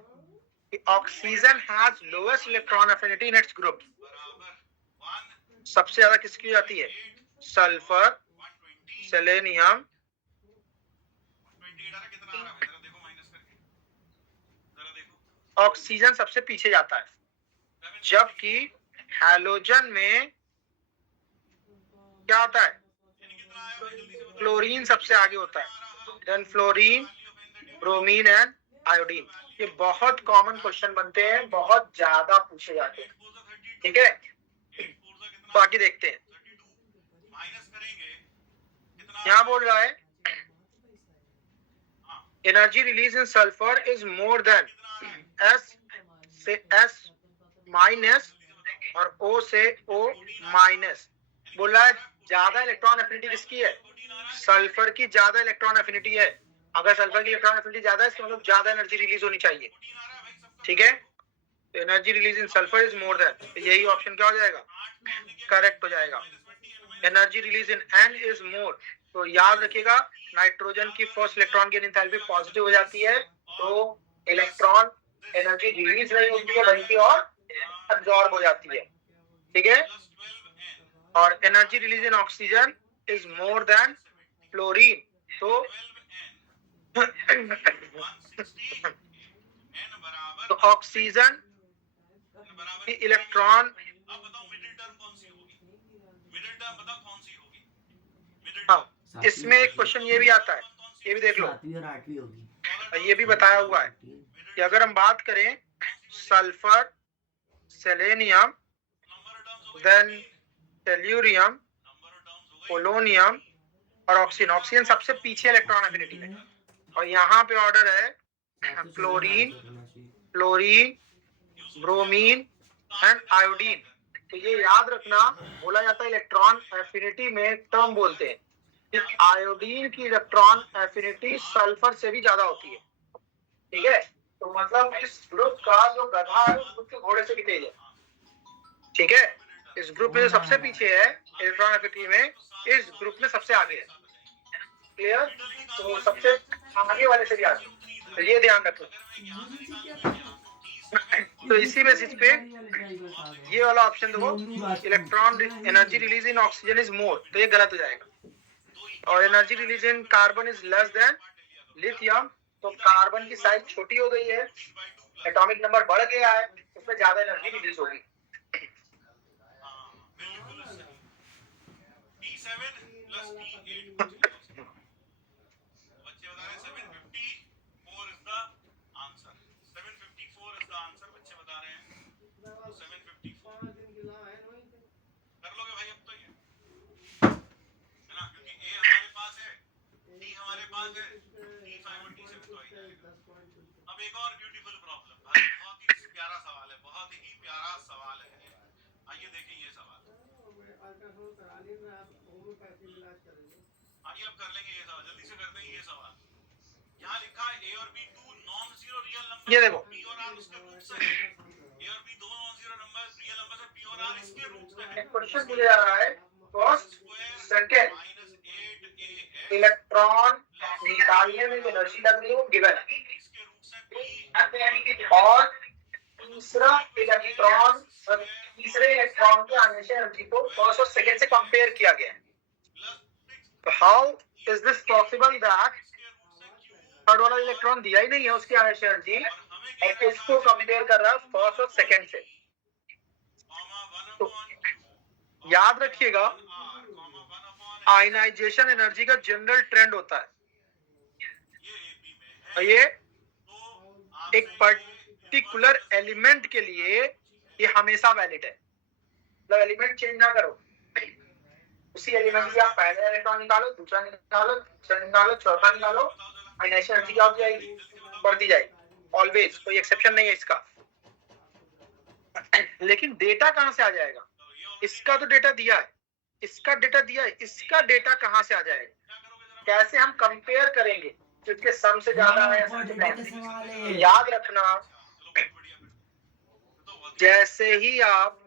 कि oxygen has lowest electron affinity in its group. सबसे ज्यादा किसकी जाती है? सल्फर, सेलेनियम, ऑक्सीजन सबसे पीछे जाता है, जबकि हैलोजन में क्या आता है? फ्लोरीन सबसे आगे होता है, then fluorine, bromine and iodine. ये बहुत कॉमन क्वेश्चन बनते हैं, बहुत ज्यादा पूछे जाते हैं। ठीक है, बाकी देखते हैं। यहाँ बोल रहा है energy release in sulphur is more than S से एस माइनस और ओ से ओ माइनस। बोल रहा है ज्यादा इलेक्ट्रॉन एफिनिटी किसकी है? सल्फर की ज्यादा इलेक्ट्रॉन एफिनिटी है। अगर सल्फर की इलेक्ट्रॉन एफिनिटी ज्यादा है इसका मतलब ज्यादा एनर्जी रिलीज होनी चाहिए। ठीक है, तो energy release in sulphur is more than, तो यही ऑप्शन क्या हो जाएगा? करेक्ट हो जाएगा। Energy release in an is more, तो याद रखिएगा नाइट्रोजन की फर्स्ट इलेक्ट्रॉन की एंथैल्पी पॉजिटिव हो जाती है तो इलेक्ट्रॉन एनर्जी रिलीज नहीं होती है बल्कि और अब्सॉर्ब हो जाती है। ठीक है, और energy release in oxygen is more than fluorine, तो ऑक्सीजन की इलेक्ट्रॉन, अब बताओ मिडिल टर्म कौन सी होगी? मिडिल टर्म बताओ कौन सी होगी? मिडिल हाँ, इसमें एक क्वेश्चन ये भी आता है, ये भी देख लो, 7वीं और 8वीं होगी। ये भी बताया हुआ है कि अगर हम बात करें sulphur, selenium, then tellurium, polonium और ऑक्सीजन। ऑक्सीजन सबसे पीछे इलेक्ट्रॉन एफिनिटी में, और यहाँ पे ऑर्डर है chlorine, fluorine, bromine and iodine. तो ये याद रखना, बोला जाता है इलेक्ट्रॉन एफिनिटी में टर्म बोलते हैं कि आयोडीन की इलेक्ट्रॉन एफिनिटी सल्फर से भी ज्यादा होती है। ठीक है, तो मतलब इस ग्रुप का जो गधा है उस ग्रुप के घोड़े से भी तेज है। ठीक है, इस ग्रुप में जो सबसे पीछे है इलेक्ट्रॉन एफिनिटी में, इस ग्रुप में सबसे आगे है। क्लियर? तो सबसे आगे वाले से भी आगे, तो ये ध्यान रखो। तो इसी बेसिस पे ये वाला ऑप्शन देखो, electron energy release in oxygen is more, तो ये गलत हो जाएगा। और energy release in carbon is less then lithium, तो कार्बन की साइज छोटी हो गई है, एटॉमिक नंबर बढ़ गया है, उसमें ज्यादा एनर्जी रिलीज होगी। बिल्कुल सही। T7 plus T8 बच्चे बता रहे हैं 754 is the answer। 754 is the answer बच्चे बता रहे हैं। 754 कर लोगे भाई अब तो ये, है ना, क्योंकि A हमारे पास है, D हमारे पास है, T5 और T7 तो आ ही जाएगा। अब एक और ब्यूटीफुल प्रॉब्लम भाई, बहुत ही प्यारा सवाल है, बहुत ही प्यारा सवाल है। आइए देखें ये सवाल। आइए अब कर लेंगे ये सवाल, जल्दी से करते हैं ये सवाल। यहाँ लिखा है A और B two non zero real number, ये देखो, P और R उसके रूट्स हैं। A और B दो non zero number real number है, P और R इसके रूट्स हैं। क्वेश्चन पूछा जा रहा है first second minus 8AX electron निकालने में जो एनर्जी लग रही है वो गिवन है, इसके रूट्स हैं P और तीसरा इलेक्ट्रॉन तीसरे इलेक्ट्रॉन के आने से एनर्जी को फर्स्ट और सेकंड से कंपेयर किया गया है। प्लस 6 तो how is this possible that इसके रूट्स हैं Q थर्ड वाला इलेक्ट्रॉन दिया ही नहीं है उसके आने से एनर्जी, और हमें और इसको कंपेयर कर रहा है फर्स्ट और सेकंड से। तो याद रखिएगा, आयनाइजेशन एनर्जी का जनरल ट्रेंड होता है, और ये एक पर्टिकुलर एलिमेंट के लिए ये हमेशा वैलिड है। मतलब एलिमेंट चेंज ना करो, उसी एलिमेंट से आप पहले इलेक्ट्रॉन निकालो, दूसरा निकालो, तीसरा निकालो, चौथा निकालो, आयनाइजेशन एनर्जी क्या हो जाएगी, बढ़ती जाएगी ऑलवेज, कोई एक्सेप्शन नहीं है इसका। लेकिन डेटा कहां से आ जाएगा? इसका तो डेटा दिया है, इसका डेटा दिया है, इसका डेटा कहां से आ जाएगा? कैसे हम कंपेयर करेंगे जिसके सम से ज्यादा है? याद रखना, जैसे ही आप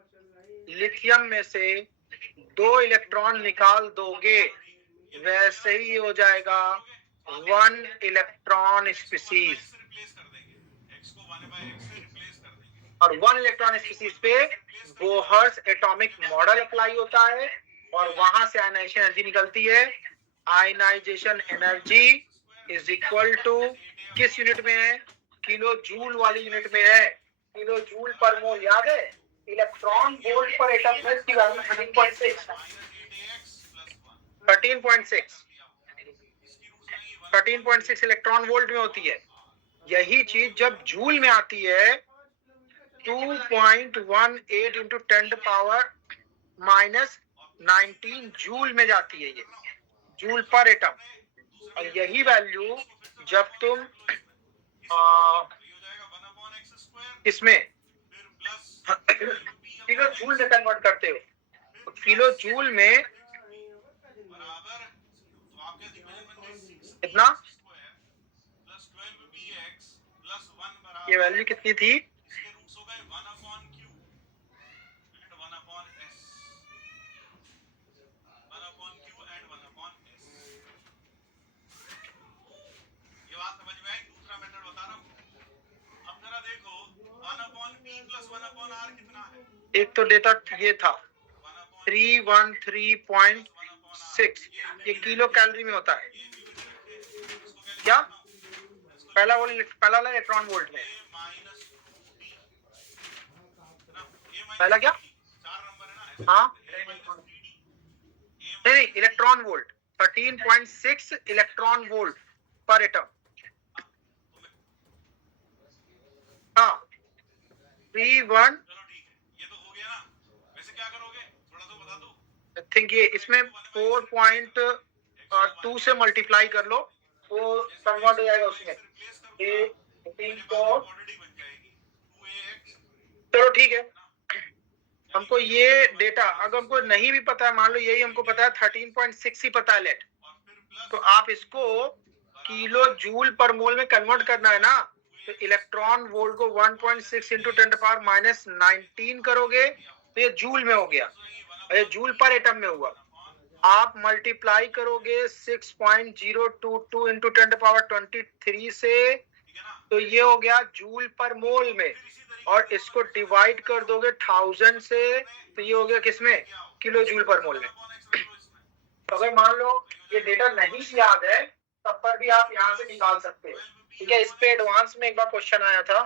लिथियम में से 2 इलेक्ट्रॉन निकाल दोगे वैसे ही हो जाएगा 1 इलेक्ट्रॉन स्पीसीज, और 1 इलेक्ट्रॉन स्पीसीज पे बोहर्स एटॉमिक मॉडल अप्लाई होता है और वहां से आयनाइजेशन एनर्जी निकलती है। Ionization energy is equal to किस यूनिट में है? किलो जूल वाली यूनिट में है, किलो जूल पर मोल। याद है इलेक्ट्रॉन वोल्ट पर एटम में इसकी वैल्यू 13.6 इलेक्ट्रॉन वोल्ट में होती है। यही चीज जब जूल में आती है 2.18 इंटू 10⁻⁻19 जूल में जाती है, ये जूल पर एटम। और यही वैल्यू जब तुम इसमें किलो जूल में कन्वर्ट करते हो, तो किलो जूल में कितना, ये वैल्यू कितनी थी? एक तो डेटा ये था 313.6, ये किलो कैलोरी में होता है क्या? पहला वाला इलेक्ट्रॉन वोल्ट में, पहला क्या? हाँ नहीं, इलेक्ट्रॉन वोल्ट 13.6 इलेक्ट्रॉन वोल्ट पर एटम। हाँ 3.1 आई थिंक ये इसमें 4.2 से मल्टीप्लाई कर लो तो कन्वर्ट हो जाएगा उसमें। चलो ठीक है, हमको ये डेटा अगर हमको नहीं भी पता है, मान लो यही हमको पता है 13.6 ही पता है लेट, तो आप इसको किलो जूल पर मोल में कन्वर्ट करना है ना, तो इलेक्ट्रॉन वोल्ट को 1.6 इंटू 10⁻⁻19 करोगे तो ये जूल में हो गया, ये जूल पर एटम में हुआ। आप मल्टीप्लाई करोगे 6.022 इंटू 10⁻23 से, तो ये हो गया जूल पर मोल में। और इसको डिवाइड कर दोगे 1000 से, तो ये हो गया किसमें, किलो जूल पर मोल में। तो अगर मान लो ये डेटा नहीं याद है तब पर भी आप यहाँ से निकाल सकते हो, ठीक है। इस पे एडवांस में एक बार क्वेश्चन आया था,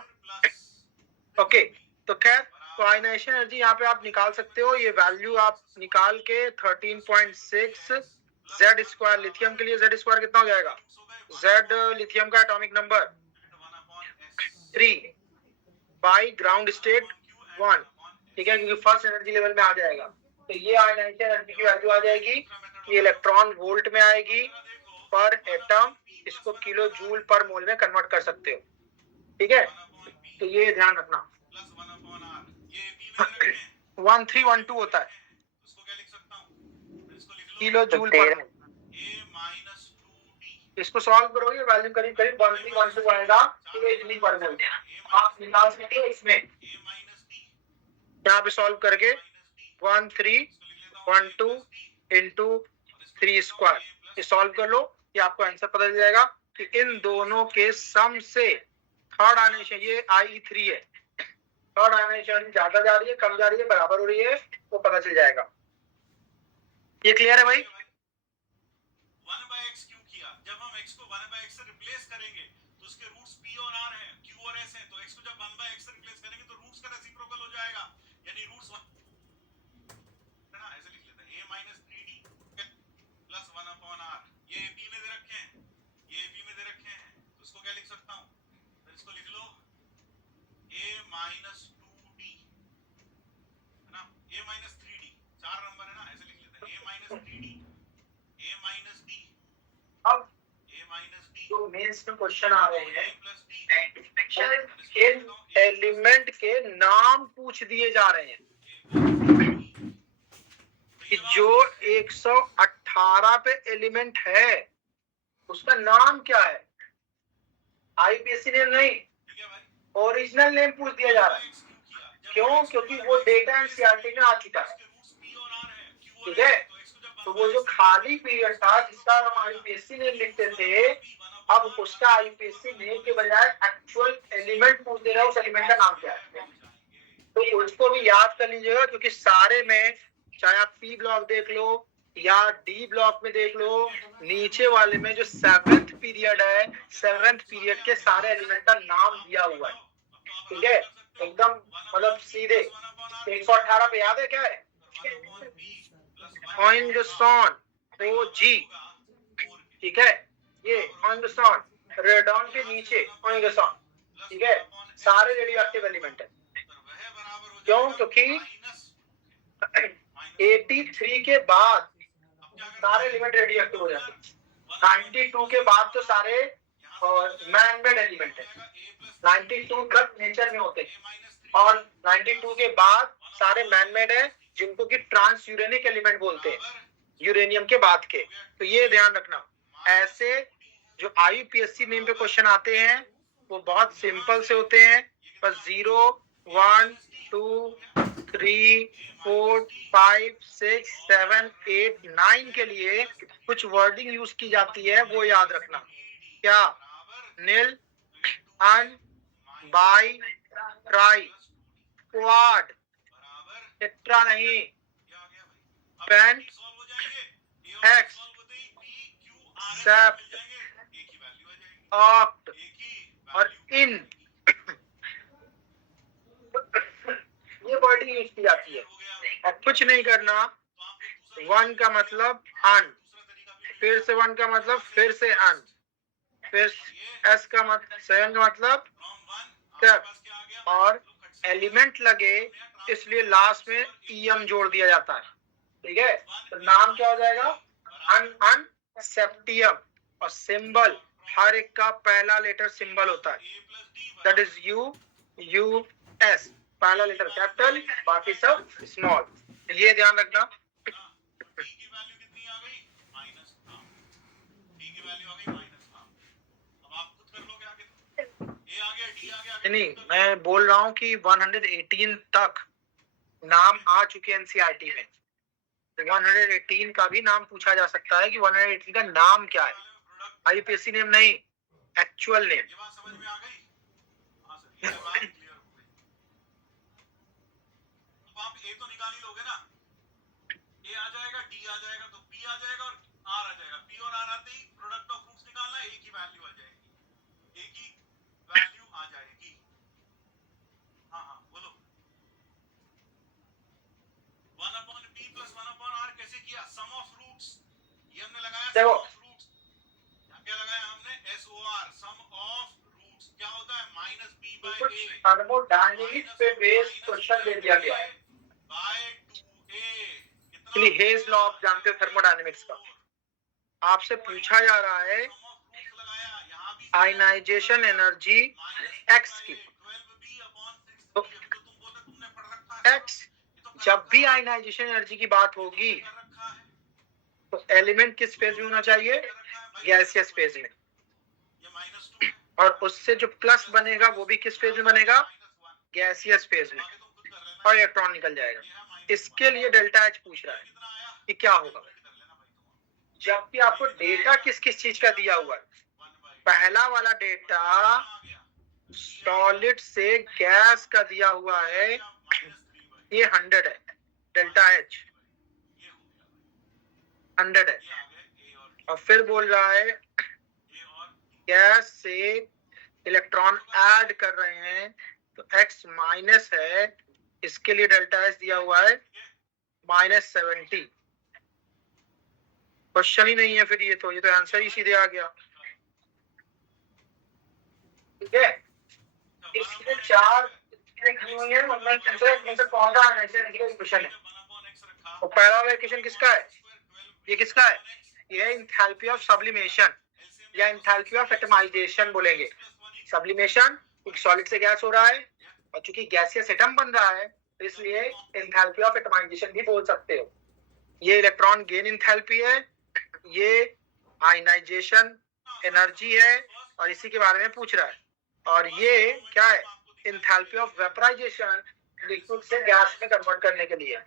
ओके। तो खैर, तो आयनाइजेशन एनर्जी यहाँ पे आप निकाल सकते हो। ये वैल्यू आप निकाल के 13.6 जेड स्क्वायर, लिथियम के लिए जेड स्क्वायर कितना हो जाएगा, जेड लिथियम का atomic number 3 by ground state 1, ठीक है, क्योंकि फर्स्ट एनर्जी लेवल में आ जाएगा। तो ये आयनाइजेशन एनर्जी की वैल्यू आ जाएगी, ये इलेक्ट्रॉन वोल्ट में आएगी पर एटम, इसको किलो जूल पर मोल में कन्वर्ट कर सकते हो, ठीक है। तो ये ध्यान रखना। 1312 होता है किलो जूल पर मोल। इसको सॉल्व करोगे वैल्यू करीब करीब 1312 आएगा किलो जूल पर मोल। आप निकाल सकते हो इसमें, यहाँ पे सॉल्व करके 1312 इंटू 3 स्क्वायर, ये सॉल्व कर लो, ये आपको आंसर पता चल जाएगा कि इन दोनों के सम से थर्ड आयनाइजेशन, ये I3 है, थर्ड आयनाइजेशन ज्यादा जा रही है कम जा रही है बराबर हो रही है, वो पता चल जाएगा। ये क्लियर है भाई? 1/x क्यों किया? जब हम x को 1/x से रिप्लेस करेंगे तो उसके रूट्स p और r हैं, q और s हैं, तो x को जब 1/x से रिप्लेस करेंगे तो रूट्स का रेसिप्रोकल हो जाएगा, यानी रूट्स 1 है ना, ऐसे लिख लेते हैं a - 3d प्लस 1/r। ये ap में दे रखे हैं, ये ap में दे रखे हैं, तो इसको क्या लिख सकता हूं, तो इसको लिख लो a - 2d है ना, a - 3d, 4 नंबर है ना, ऐसे लिख लेते हैं a - 3d a - d अब a - d जो मेंस में क्वेश्चन आ रहे हैं, इन एलिमेंट के नाम पूछ दिए जा रहे हैं कि जो 118 पे एलिमेंट है उसका नाम क्या है। आईपीएससी नेम नहीं, ओरिजिनल नेम पूछ दिया जा रहा है। क्यों? क्योंकि वो डेटा एनसीईआरटी में आ चुका है, ठीक है। तो वो जो खाली पीरियड था जिसका हम आईपीएससी नेम लिखते थे, अब उसका आईपीएससी नेम के बजाय एक्चुअल एलिमेंट पूछ दे रहा है, उस एलिमेंट का नाम क्या है। तो उसको भी याद कर लीजिएगा, क्योंकि सारे में चाहे आप पी ब्लॉक देख लो या डी ब्लॉक में देख लो, नीचे वाले में जो 7th पीरियड है, 7th पीरियड के सारे एलिमेंट का नाम दिया हुआ है, ठीक है, एकदम मतलब सीधे। 118 पे याद है क्या है, ऑन द सन OG, ठीक है, ये ऑन द सन, रेडॉन के नीचे ऑन द सन, ठीक है, सारे रेडियोएक्टिव एलिमेंट है। क्यों? क्योंकि 83 के बाद सारे एलिमेंट रेडियोएक्टिव हो जाते हैं। 92 के बाद तो सारे मैन मेड एलिमेंट है, 92 तक नेचर में होते हैं, और 92 के बाद सारे मैन मेड है जिनको कि ट्रांस यूरेनिक एलिमेंट बोलते हैं, यूरेनियम के बाद के। तो ये ध्यान रखना, ऐसे जो आईयूपीएससी नेम पे क्वेश्चन आते हैं वो बहुत सिंपल से होते हैं, बस 0 1 2 3 4 5 6 7 8 9 के लिए कुछ वर्डिंग यूज की जाती है, वो याद रखना। क्या? नील, अन, बाई, ट्राई, क्वाड, टेट्रा नहीं, पेंट, हेक्स, सेप्ट, ऑक्ट और इन, ये वर्डिंग यूज की जाती है। और कुछ नहीं करना, 1 का मतलब अन, फिर से 1 का मतलब फिर से अन, फिर S का मतलब 7 का मतलब सेप्ट, और एलिमेंट लगे इसलिए लास्ट में EM जोड़ दिया जाता है, ठीक है। तो नाम क्या हो जाएगा, अन सेप्टियम, और सिंबल हर एक का पहला लेटर सिंबल होता है, दैट इज US, पहला लेटर कैपिटल, बाकी सब स्मॉल, ये ध्यान रखना। नहीं, मैं बोल रहा हूँ कि 118 तक नाम आ चुके हैं एनसीईआरटी में, 118 का भी नाम पूछा जा सकता है कि 118 का नाम क्या है, आईयूपीएससी नेम नहीं, एक्चुअल नेम। ए तो निकाल ही लोगे ना, ए आ जाएगा, डी आ जाएगा, तो पी आ जाएगा और आर आ जाएगा। पी और आर आते ही प्रोडक्ट ऑफ फ्रूट्स निकालना है, एक ही वैल्यू आ जाएगी, एक ही वैल्यू आ जाएगी। हाँ हाँ बोलो। 1 upon p plus 1 upon r कैसे किया? सम ऑफ फ्रूट्स, ये हमने लगाया सम देखो। Of fruits. क्या लगाया हमने? S O R, sum of roots. क्या होता है? माइनस बी बाय कुछ ए थर्मोडायनेमिक्स पे बेस्ड क्वेश्चन दे दिया गया है। Bye 2a। इसलिए हेज लॉ आप जानते हो थर्मोडायनेमिक्स का। आपसे पूछा जा रहा है आयनाइजेशन एनर्जी एक्स की। तो एक्स, जब भी आयनाइजेशन एनर्जी की बात होगी तो एलिमेंट किस फेज में होना चाहिए? गैसियस फेज में। और उससे जो प्लस बनेगा वो भी किस फेज में बनेगा? गैसियस फेज में, और इलेक्ट्रॉन निकल जाएगा। इसके लिए डेल्टा एच पूछ रहा है कि क्या होगा। जबकि आपको डेटा किस किस चीज का दिया हुआ है। पहला वाला डेटा सॉलिड से गैस का दिया हुआ है, ये 100 है, डेल्टा एच 100 है। और फिर बोल रहा है गैस से इलेक्ट्रॉन ऐड कर रहे हैं तो x माइनस है, इसके लिए डेल्टा एच दिया हुआ है -70। क्वेश्चन ही नहीं है फिर, ये तो आंसर ही सीधे आ गया। ठीक है, इसके 4 हुई है, मतलब कौन सा क्वेश्चन है? तो पहला वाला इक्वेशन किसका है? ये किसका है? ये एंथैल्पी ऑफ सब्लिमेशन या एंथैल्पी ऑफ एटमाइजेशन बोलेंगे। सब्लिमेशन एक सॉलिड से गैस हो रहा है, और चूंकि गैसियस एटम बन रहा है तो इसलिए एंथैल्पी ऑफ एटमाइजेशन भी बोल सकते हो। ये इलेक्ट्रॉन गेन एंथैल्पी है, ये आयनाइजेशन एनर्जी है, और इसी के बारे में पूछ रहा है। और ये क्या है? एंथैल्पी ऑफ वेपराइजेशन, लिक्विड से गैस में कन्वर्ट करने के लिए।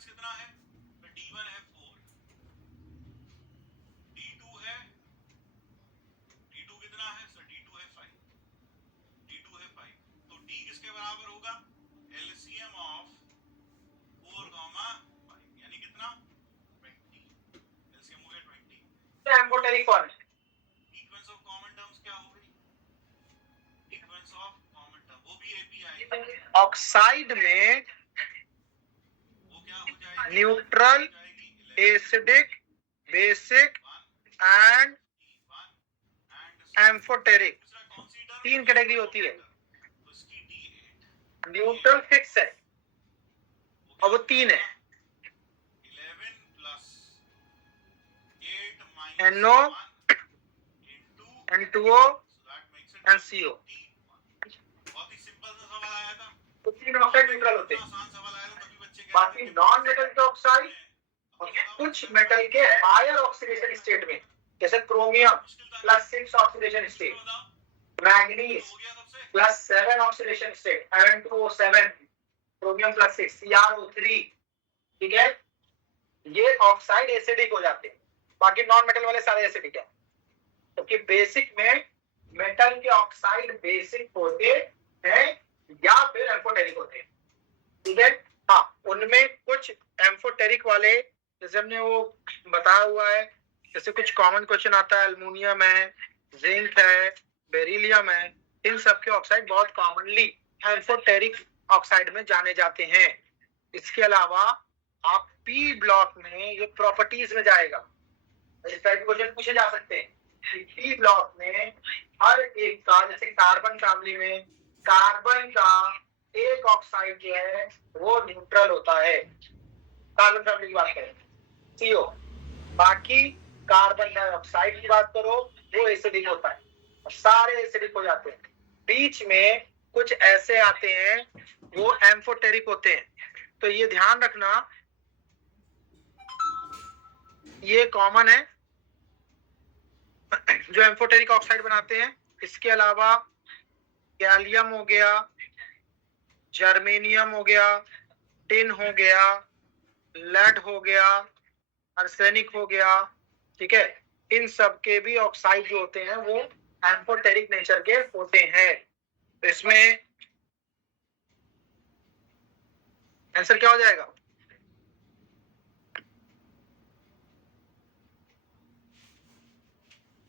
कितना है? D1 है 4, D2 है, D2 कितना है? सर D2 है 5, D2 है 5। तो D किसके बराबर होगा? LCM ऑफ 4, 5, यानी कितना? 20। LCM हो गया 20। एम्फोटेरिक कौन है? सीक्वेंस ऑफ कॉमन टर्म्स क्या हो गई? सीक्वेंस ऑफ कॉमन टर्म, वो भी AP आएगी। ऑक्साइड में neutral, acidic, basic and amphoteric, 3 category होती है। न्यूट्रल फिक्स है और वो 3 है, NO, N2O एंड CO। तो 3 ऑक्साइड न्यूट्रल होते हैं। बाकी नॉन मेटल के ऑक्साइड और कुछ मेटल के हायर ऑक्सीडेशन स्टेट में, जैसे chromium +6 oxidation state, manganese +7 oxidation state, Mn2O7, chromium +6, CrO3। ठीक है, ये ऑक्साइड एसिडिक हो जाते हैं। बाकी नॉन मेटल वाले सारे एसिडिक है। क्योंकि बेसिक में मेटल के ऑक्साइड बेसिक होते हैं या फिर एम्फोटेरिक होते हैं। ठीक है, हाँ, उनमें कुछ एम्फोटेरिक वाले, जैसे हमने वो बताया हुआ है, जैसे कुछ कॉमन क्वेश्चन आता है, एल्युमिनियम है, जिंक है, बेरिलियम है, इन सब के ऑक्साइड बहुत कॉमनली एम्फोटेरिक ऑक्साइड में जाने जाते हैं। इसके अलावा आप पी ब्लॉक में ये प्रॉपर्टीज में जाएगा, क्वेश्चन पूछे जा सकते हैं। पी ब्लॉक में हर एक का, जैसे कार्बन फैमिली में कार्बन का एक ऑक्साइड जो है वो न्यूट्रल होता है, कार्बन फैमिली की बात करें CO। बाकी कार्बन डाइऑक्साइड की बात करो वो एसिडिक होता है, और सारे एसिडिक हो जाते हैं। बीच में कुछ ऐसे आते हैं वो एम्फोटेरिक होते हैं। तो ये ध्यान रखना, ये कॉमन है जो एम्फोटेरिक ऑक्साइड बनाते हैं। इसके अलावा गैलियम हो गया, जर्मेनियम हो गया, टिन हो गया, लेड हो गया, आर्सेनिक हो गया, ठीक है, इन सब के भी ऑक्साइड जो होते हैं वो एम्फोटेरिक नेचर के होते हैं। तो इसमें आंसर क्या हो जाएगा?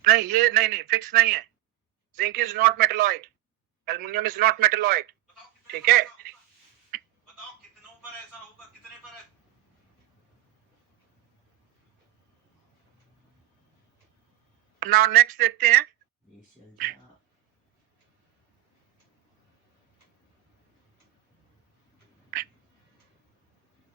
नहीं, ये नहीं फिक्स नहीं है। Zinc is not metalloid, aluminium is not metalloid, ठीक है। बताओ कितनों पर ऐसा होगा, कितने पर है? नाउ नेक्स्ट देखते हैं। initial जा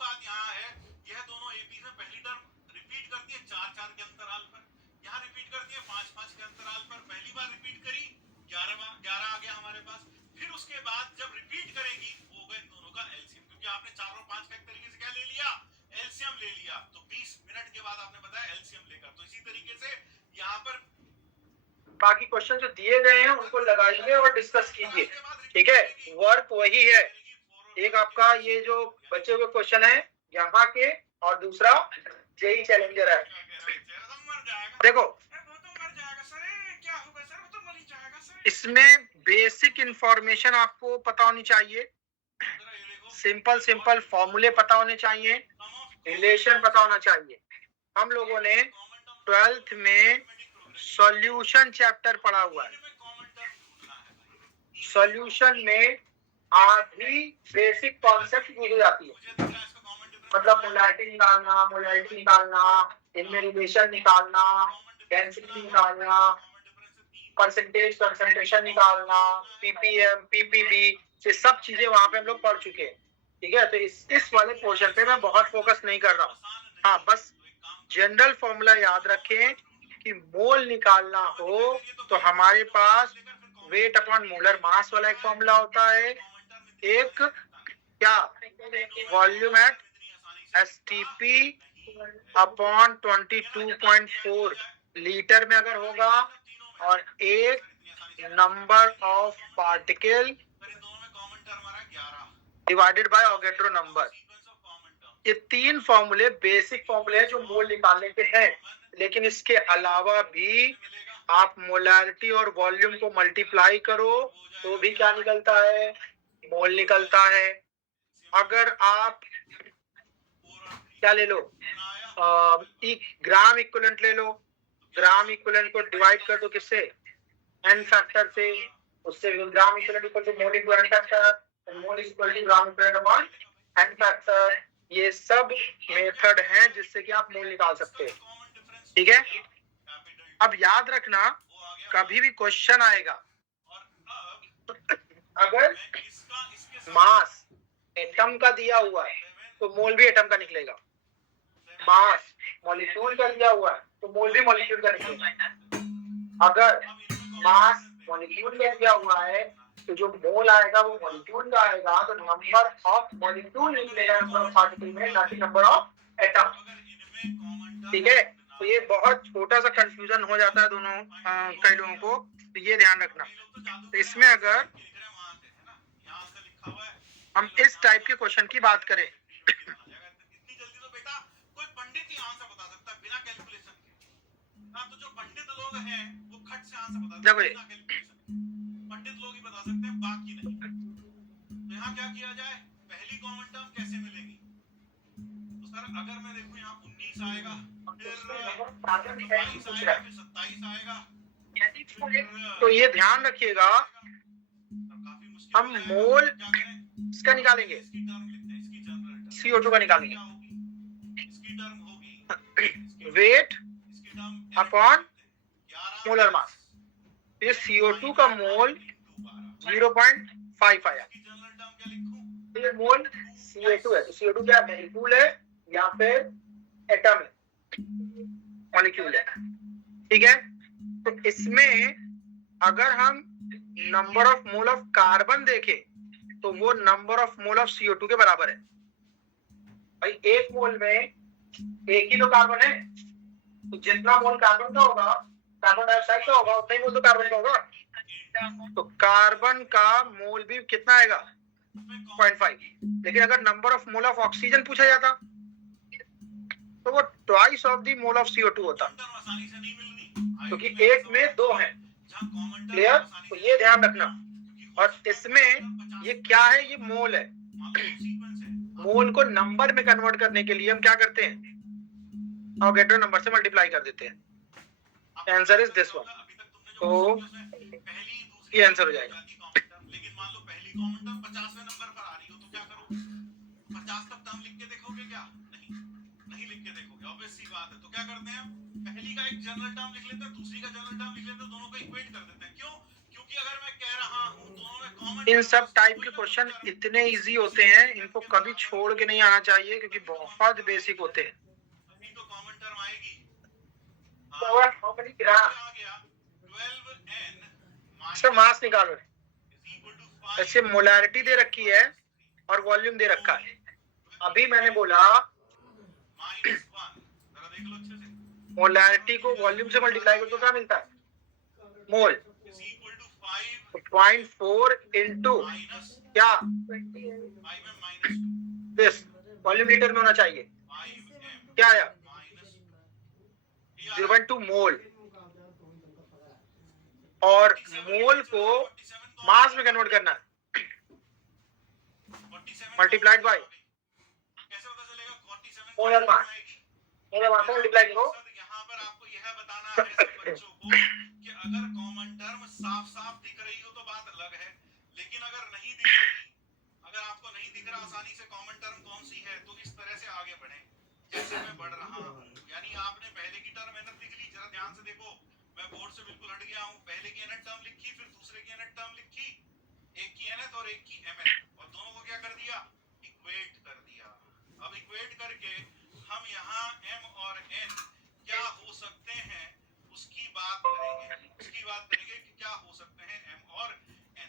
बात यहाँ है, यह दोनों एपी में पहली टर्म रिपीट करती है 4-4 के अंतराल पर, यहाँ रिपीट करती है 5-5 के अंतराल पर। पहली बार रिपीट करी 11 आ गया हमारे पास, फिर उसके बाद जब रिपीट करेगी वो होगा इन दोनों का एलसीएम, क्योंकि आपने 4 और 5 का एक तरीके से क्या ले लिया, एलसीएम ले लिया। तो 20 मिनट के बाद आपने बताया एलसीएम लेकर। तो इसी तरीके से यहाँ पर बाकी क्वेश्चन जो दिए गए हैं उनको लगाइए और डिस्कस कीजिए, ठीक है। वर्क वही है, एक आपका ये जो बचे हुए क्वेश्चन है यहाँ के, और दूसरा जेई चैलेंजर है। देखो इसमें बेसिक इंफॉर्मेशन आपको पता होनी चाहिए, सिंपल फॉर्मूले पता होने चाहिए, रिलेशन पता होना चाहिए। हम लोगों ने 12th में सॉल्यूशन चैप्टर पढ़ा हुआ है, सॉल्यूशन में आधी बेसिक कॉन्सेप्ट यूज जाती है, मतलब मोलैरिटी निकालना, इनमें रिलेशन निकालना, डेंसिटी निकालना, परसेंटेज कंसंट्रेशन निकालना, पीपीएम, पीपीबी, ये सब चीजें वहां पे हम लोग पढ़ चुके हैं, ठीक है। तो इस वाले पोर्शन पे मैं बहुत फोकस नहीं कर रहा हूँ। हाँ, बस जनरल फॉर्मूला याद रखें कि मोल निकालना हो तो हमारे पास वेट अपॉन मोलर मास वाला एक फॉर्मूला होता है, एक क्या volume at STP upon 22.4 litre में अगर होगा, और एक number of particle divided by Avogadro number. ये 3 फॉर्मूले बेसिक फॉर्मूले हैं जो मोल निकालने के हैं, लेकिन इसके अलावा भी आप मोलैरिटी और वॉल्यूम को मल्टीप्लाई करो तो भी क्या निकलता है, मोल निकलता है। अगर आप क्या ले लो, ग्राम इक्विवेलेंट ले लो, ग्राम इक्विवेलेंट को डिवाइड कर दो किससे, एन फैक्टर से, उससे gram equivalent equal to mole into n factor, mole is equal to gram equivalent upon n factor. ये सब मेथड हैं जिससे कि आप मोल निकाल सकते हैं, ठीक है। अब याद रखना, कभी भी क्वेश्चन आएगा अगर मास एटम का दिया हुआ है तो मोल भी एटम का निकलेगा, मास मॉलिक्यूल का दिया हुआ है तो मोल भी मॉलिक्यूल का निकलेगा। अगर मास मॉलिक्यूल का दिया हुआ है तो जो मोल आएगा वो मॉलिक्यूल का आएगा, तो नंबर ऑफ मॉलिक्यूल निकलेगा नंबर ऑफ पार्टिकल में, ना कि नंबर ऑफ एटम, ठीक है। तो ये बहुत छोटा सा कंफ्यूजन हो जाता है दोनों कई लोगों को, तो ये ध्यान रखना। तो इसमें अगर हम इस टाइप के क्वेश्चन की बात करें, कोई पंडित ही आंसर बता सकता है बिना कैलकुलेशन के। हाँ, तो जो पंडित लोग हैं वो खट से आंसर बता सकते हैं बिना कैलकुलेशन, पंडित लोग ही बता सकते हैं, बाकी नहीं। तो यहाँ क्या किया जाए, पहली कॉमन टर्म कैसे मिलेगी? तो सर अगर मैं देखूं यहाँ 19 आएगा, फिर 22 आएगा, फिर 27 आएगा, तो ये ध्यान रखिएगा, हम मोल इसका निकालेंगे, CO2 का निकालेंगे, वेट अपॉन मोलर मास। ये CO2 का मोल 0.5 आया, ये मोल CO2 है, तो CO2 क्या मॉलिक्यूल है या फिर एटम है, मॉलिक्यूल है, ठीक है। तो इसमें अगर हम number of mole of carbon देखें तो वो number of mole of CO2 के बराबर है। भाई एक मोल में एक ही तो कार्बन है, तो जितना मोल कार्बन का होगा, कार्बन डाइऑक्साइड का होगा, उतना ही मोल तो कार्बन का होगा। तो कार्बन का मोल भी कितना आएगा, 0.5। लेकिन अगर number of mole of oxygen पूछा जाता तो वो twice of the mole of CO2 होता, कॉमन टर्म आसानी से नहीं मिल रही क्योंकि एक में दो है। जहां कॉमन टर्म क्लियर? आसानी तो से ये ध्यान रखना। क्योंकि और इसमें ये क्या है, ये मोल है। सीक्वेंस है मोल को नंबर में कन्वर्ट करने के लिए हम क्या करते हैं, अवोगाड्रो नंबर से मल्टीप्लाई कर देते हैं। Answer is this one. तो ये आंसर हो जाएगा। लेकिन मान लो पहली कॉमन टर्म 50वें नंबर पर आ रही हो तो क्या करोगे? 50 तक टर्म लिख के देखोगे क्या? नहीं लिख के देखोगे, ऑब्वियस सी बात है। तो क्या करते हैं हम, पहली का एक जनरल टर्म लिख लेते हैं, दूसरी का जनरल टर्म लिख लेते हैं, दोनों को इक्वेट कर देते हैं। क्यों? क्योंकि अगर मैं कह रहा हूं दोनों में कॉमन, इन सब टाइप के क्वेश्चन इतने इजी होते हैं, इनको कभी छोड़ के नहीं आना चाहिए, क्योंकि बहुत बेसिक होते हैं। अभी तो कॉमन टर्म आएगी। तो हाउ मेनी ग्राम, आ गया 12n इसका मास निकालो। is equal to 5 ऐसे मोलैरिटी दे रखी है और वॉल्यूम दे रखा है। अभी मैंने बोला -1, जरा देख लो अच्छे से, मोलैरिटी को वॉल्यूम से मल्टीप्लाई करो तो क्या मिलता है, मोल। is equal to 5 0.4 into minus क्या, 5m minus 2 this volume litre में होना चाहिए। 5m क्या आया, minus 0.2 मोल। और मोल को मास में कन्वर्ट करना है, 47 मल्टीप्लाइड बाय कैसे पता चलेगा 47 मोलर मास। मोलर मास से मल्टीप्लाई करो। यहाँ पर आपको यह बताना है सब बच्चों को कि अगर कॉमन टर्म साफ साफ दिख रही हो तो बात अलग है, लेकिन अगर नहीं दिख रही, अगर आपको नहीं दिख रहा आसानी से कॉमन टर्म कौन सी है, तो इस तरह से आगे बढ़े जैसे मैं बढ़ रहा हूँ। यानी आपने पहले की टर्म एनएफ लिख ली, जरा ध्यान से देखो, मैं बोर्ड से बिल्कुल हट गया हूँ। पहले की एनएफ टर्म लिखी, फिर दूसरे की एनएफ टर्म लिखी, एक की एनएफ और एक की एमएफ, और दोनों को क्या कर दिया, इक्वेट कर दिया। अब इक्वेट करके हम यहाँ m और n क्या हो सकते हैं उसकी बात करेंगे कि क्या हो सकते हैं m और n।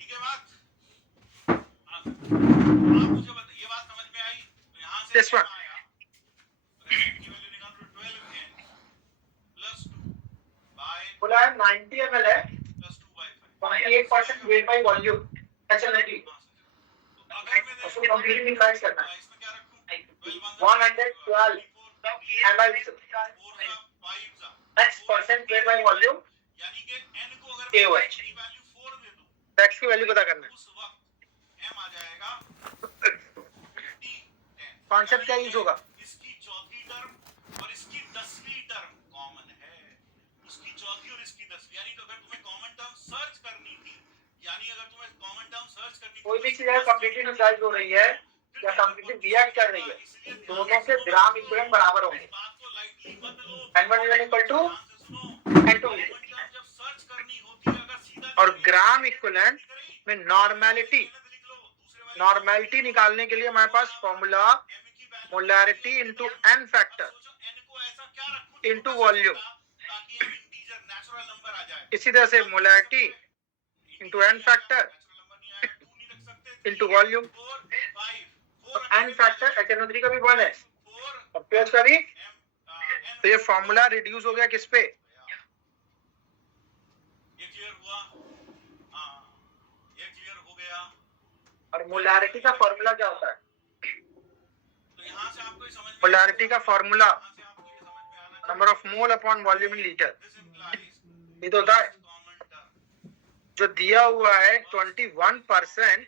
ठीक है बात? हाँ, आप मुझे बताइए, ये बात समझ में आई? तो यहाँ से This one. m आया, तो m की वैल्यू निकाल लो 12n plus 2 by बोला है 90 ml है, plus 2 by 5। 98% weight by volume. अच्छा नहीं, तो अगर मैं उसको कंप्लीटली मिक्स करना है। इसमें क्या रखूं, 112 ml x% weight by volume, यानी कि n को अगर KOH। मैं की वैल्यू 4 दे दूं, x की वैल्यू पता करना है। उस वक्त m आ जाएगा 10। कॉन्सेप्ट क्या यूज होगा, इसकी चौथी टर्म और इसकी 10वीं टर्म कॉमन है, उसकी चौथी और इसकी 10वीं। यानी तो अगर तुम्हें कॉमन टर्म सर्च करनी थी, यानी अगर तुम्हें कॉमन टर्म सर्च करनी थी, कोई भी चीज है कंप्लीटली न्यूट्रलाइज हो रही है या कंप्लीटली रिएक्ट कर रही है, दोनों के ग्राम इक्विवेलेंट बराबर होंगे। बात को लाइटली मत लो, n1 इक्वल टू ध्यान से सुनो। n2, कॉमन टर्म जब सर्च करनी होती है, अगर सीधा और ग्राम इक्विवेलेंट में नॉर्मेलिटी निकालने के लिए हमारे पास formula molarity into n factor into volume. इसी तरह से molarity into n factor into volume. n factor HNO3 का भी 1 है और pH का भी। तो ये फॉर्मूला रिड्यूस हो गया किस पे, ये क्लियर हुआ? हाँ, ये क्लियर हो गया। और मोलैरिटी का फॉर्मूला क्या होता है, तो यहाँ से आपको ये समझ में, मोलैरिटी का फॉर्मूला यहाँ से आपको ये समझ में आना चाहिए। Number of mole upon volume in litre. This implies ये तो होता है common term, जो दिया हुआ है 21%,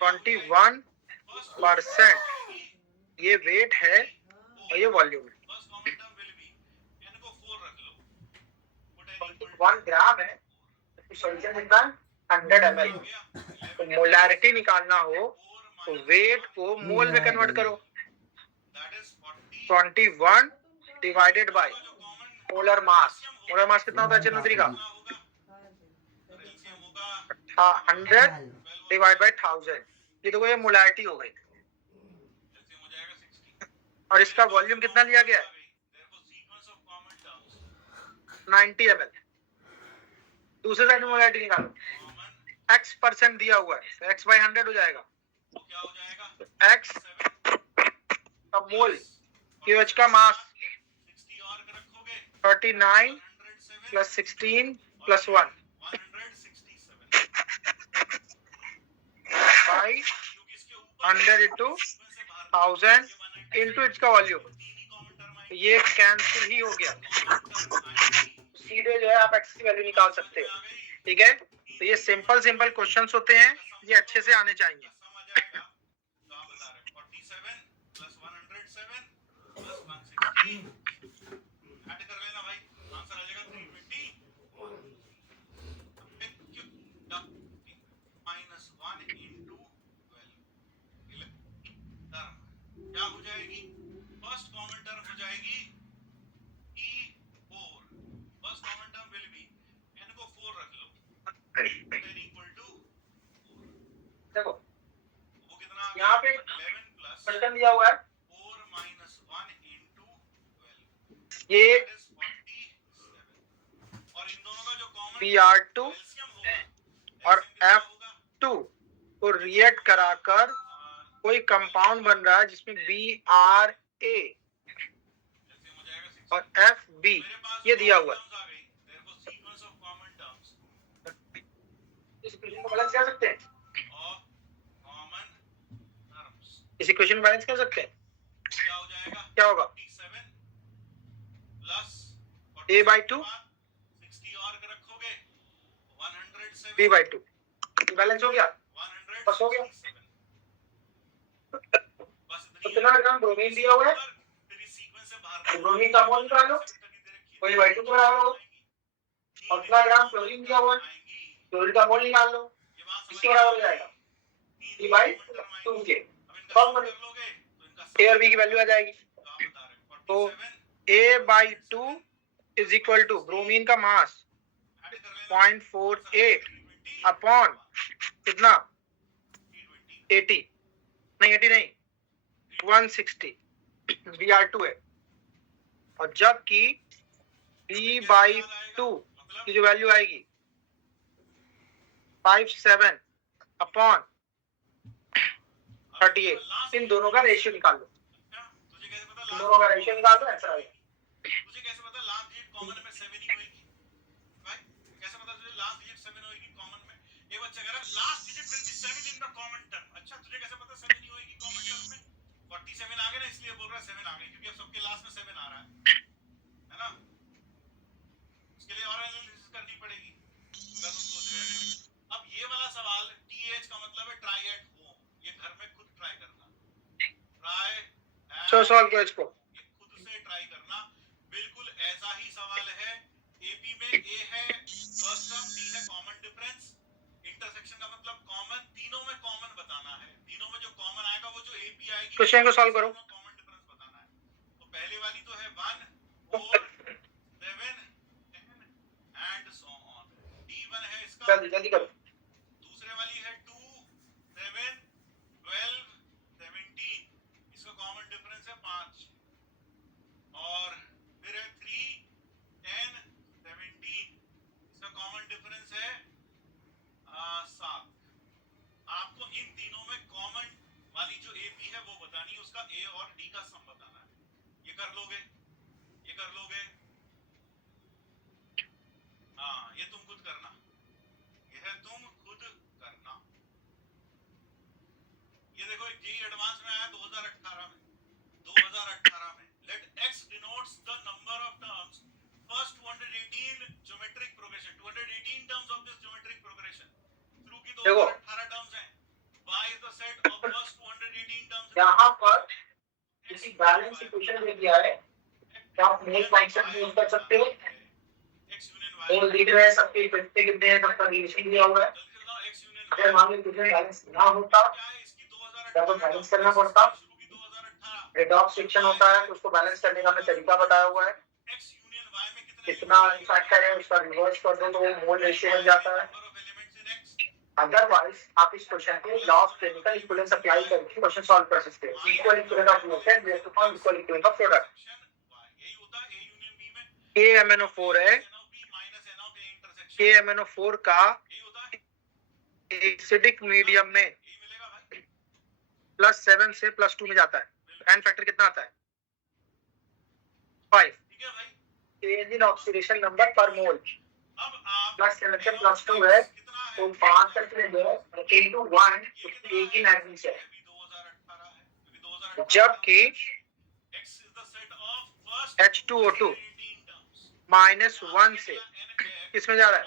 21% ये वेट है और ये वॉल्यूम है। first common term will be, n को 4 रख लो, put n equal 1 ग्राम है, सॉल्यूशन कितना है 100 ml। to गया, तो मोलैरिटी निकालना हो तो वेट को मोल में कन्वर्ट करो, that is 40 21 डिवाइडेड बाय जो common molar mass. Molar mass कितना होता है HNO3 का, होगा, LCM होगा 100 डिवाइड बाय 1000। ये तो ये मोलैरिटी हो गई। LCM हो जाएगा 60। और इसका वॉल्यूम कितना लिया गया है, Therefore sequence of common terms, 90 ml। दूसरे साइड में मोलैरिटी निकालो, common x% दिया हुआ है तो x बाय 100 हो जाएगा। तो क्या हो जाएगा, तो x का मोल, QH का मास 60 और रखोगे 39 107 प्लस 16 प्लस 1 167, 5 क्योंकि इसके ऊपर 100 इंटू sequence से बाहर 1000 इनटू इसका वॉल्यूम, तीन ही कॉमन टर्म तो ये कैंसिल ही हो गया। सीधे जो है आप x की वैल्यू निकाल सकते हो, ठीक है। तो ये सिंपल क्वेश्चंस होते हैं, ये अच्छे से आने चाहिए। सम आ जाएगा तो आप बता रहे 47 प्लस 107 प्लस 160 ऐड कर लेना भाई, आंसर आ जाएगा 320 माइनस 1 इनटू 12 टर्म क्या हो जाएगी, फर्स्ट कॉमन टर्म हो जाएगी E4, first common term will be, n को 4 रख लो, n इक्वल टू देखो वो कितना आ यहाँ पे 11 प्लस क्वेश्चन दिया हुआ है, 4 माइनस 1 इनटू 12 ये that is 47 और इन दोनों का जो कॉमन Br2 एलसीएम होगा और LCM कितना होगा? F2 को रिएक्ट कराकर कोई कंपाउंड बन रहा है जिसमें BRA LCM हो जाएगा 6 और FB मेरे पास ये दिया हुआ है। terms आ गई, therefore sequence of common terms इस इक्वेशन को बैलेंस कर सकते हैं, of common terms इस इक्वेशन को बैलेंस कर सकते हैं। क्या हो जाएगा, क्या होगा, 47 प्लस A/2 60 और रखोगे 107 B/2 बैलेंस हो गया, बस हो गया। 167 बस कितना ग्राम ब्रोमीन दिया हुआ है, तेरी सीक्वेंस से बाहर ब्रोमीन का मोल निकालो, वही Y2 के बराबर होगा। और कितना ग्राम क्लोरीन दिया हुआ है, क्लोरीन का मोल निकाल लो, इसके बराबर हो जाएगा P/2 के। A और B की वैल्यू आ जाएगी, तो A/2 is equal to bromine का मास 0.48 अपॉन कितना 80 नहीं 160 Br2 है। और जबकि B/2 की जो वैल्यू आएगी 57 अपॉन 38, इन दोनों का रेशियो निकाल लो, इन दोनों का रेशियो निकाल दो, आंसर आएगा। तुझे कैसे पता लास्ट डिजिट कॉमन में 7 ही होगी भाई, कैसे पता तुझे लास्ट डिजिट 7 होगी कॉमन में? एक बच्चा कह रहा है last digit will be 7 in the common term, अच्छा तुझे कैसे पता 7 ही होगी कॉमन टर्म में? 47 आ गए ना, इसलिए बोल रहा है 7 आ गई, क्योंकि अब सबके लास्ट में 7 आ रहा है ना, इसके लिए और एनालिसिस करनी पड़ेगी, अगर तुम सोच रहे हो। अब ये वाला सवाल TH का मतलब है ट्राई एट होम, ये घर में खुद ट्राई करना, ट्राई सो सॉल्व करो इसको, ये खुद से ट्राई करना, बिल्कुल ऐसा ही सवाल है। एपी में ए है फर्स्ट टर्म, डी है कॉमन डिफरेंस, इंटरसेक्शन का मतलब कॉमन, तीनों में कॉमन बताना है, तीनों में जो कॉमन आएगा वो जो एपी आएगी क्वेश्चन को सॉल्व करो। कॉमन डिफरेंस बताना है। तो पहले वाली तो है 1 4 7 10 एंड सो ऑन, D1 है इसका, जल्दी करो। दूसरे वाली है 2 7 12 17, इसका कॉमन डिफरेंस है 5, और फिर है 3 10 17, इसका कॉमन डिफरेंस है 7। आपको इन तीनों में कॉमन वाली जो एपी है वो बतानी है, उसका ए और डी का सम बताना है। ये कर लोगे, ये कर लोगे, हाँ ये तुम खुद करना, ये है तुम खुद करना। ये देखो जेई एडवांस में आया 2018 में, late x denotes the number of terms, first 218 geometric progression, 218 terms of this geometric progression, through की 2018 terms हैं, y is the set of first 218 terms। यहाँ पर किसी बैलेंस इक्वेशन दे दिया है, क्या आप मोल कॉन्सेप्ट यूज कर सकते हो, x यूनियन y, मोल दिख रहे हैं, सबके कितने कितने हैं, सबका रिलेशन दिया हुआ है। जल्दी से बताओ x यूनियन अगर मान लो इक्वेशन बैलेंस ना होता क्या है इसकी 2018 तब तो बैलेंस करना पड़ता, शुरू की 2018, रेडॉक्स सेक्शन होता है, तो उसको बैलेंस करने का मैं तरीका बताया हुआ है, x यूनियन y में कितने कितना फैक्टर है उसका रिवर्स कर दो तो वो मोल रेशियो बन जाता है। Number of elements in x, otherwise आप इस क्वेश्चन के law of chemical equivalence apply करके क्वेश्चन सॉल्व कर सकते हो। Equal equivalence of reactant based upon equal equivalence of product. यही होता है a यूनियन b में KMnO4 है, NO3 माइनस NO के इंटरसेक्शन, KMnO4 का यही होता है, एसिडिक मीडियम में यही मिलेगा भाई। +7 से +2 में जाता है, एन फैक्टर कितना आता है 5, ठीक है भाई। चेंज इन ऑक्सीडेशन नंबर पर मोल अब आप +7 से +2 है, कितना है, तो 5 तक में जो into 1 उसकी एक ही मैग्नीट्यूड है, ये भी 2018 है, ये भी 2018 जबकि H2O2 -1 से किसमें जा रहा है?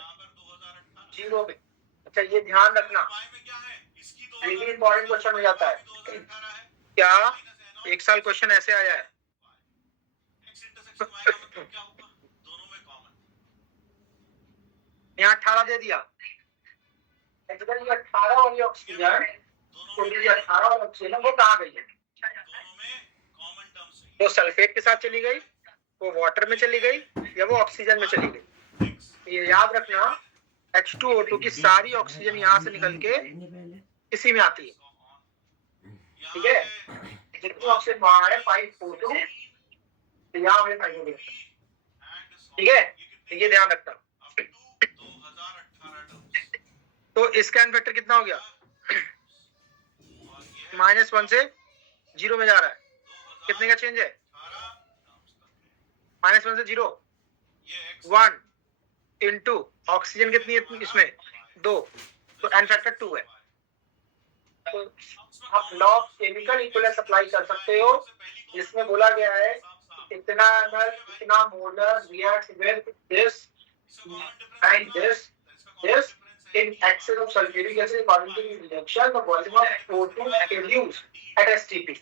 0 में। अच्छा ये ध्यान रखना, ये भी इंपॉर्टेंट क्वेश्चन हो जाता है। क्या एक साल क्वेश्चन ऐसे आया है? यहाँ 18 दे दिया, इधर ये 18 वाली ऑक्सीजन, तो ये 18 वाली ऑक्सीजन वो कहाँ गई है? वो सल्फेट के साथ चली गई, वो वाटर में चली गई, या वो ऑक्सीजन में चली गई? ये याद रखना, H2O2 की सारी ऑक्सीजन यहाँ से निकल के इसी में आती है, ठीक है? जितनी ऑक्सीजन वहां है 5O2, यहाँ पे 5O2, ठीक है? ये ध्यान रखना। तो इसका एन फैक्टर कितना हो गया? -1 से 0 में जा रहा है। कितने का चेंज है? -1 से 0, 1 इंटू ऑक्सीजन कितनी है इसमें? 2, तो एन फैक्टर 2 है। तो आप law of chemical equivalence apply कर सकते हो, जिसमें बोला गया है इतना ml, इतना molar react with this and this in excess of sulfuric acid according to the reduction the volume of O2 produced at STP।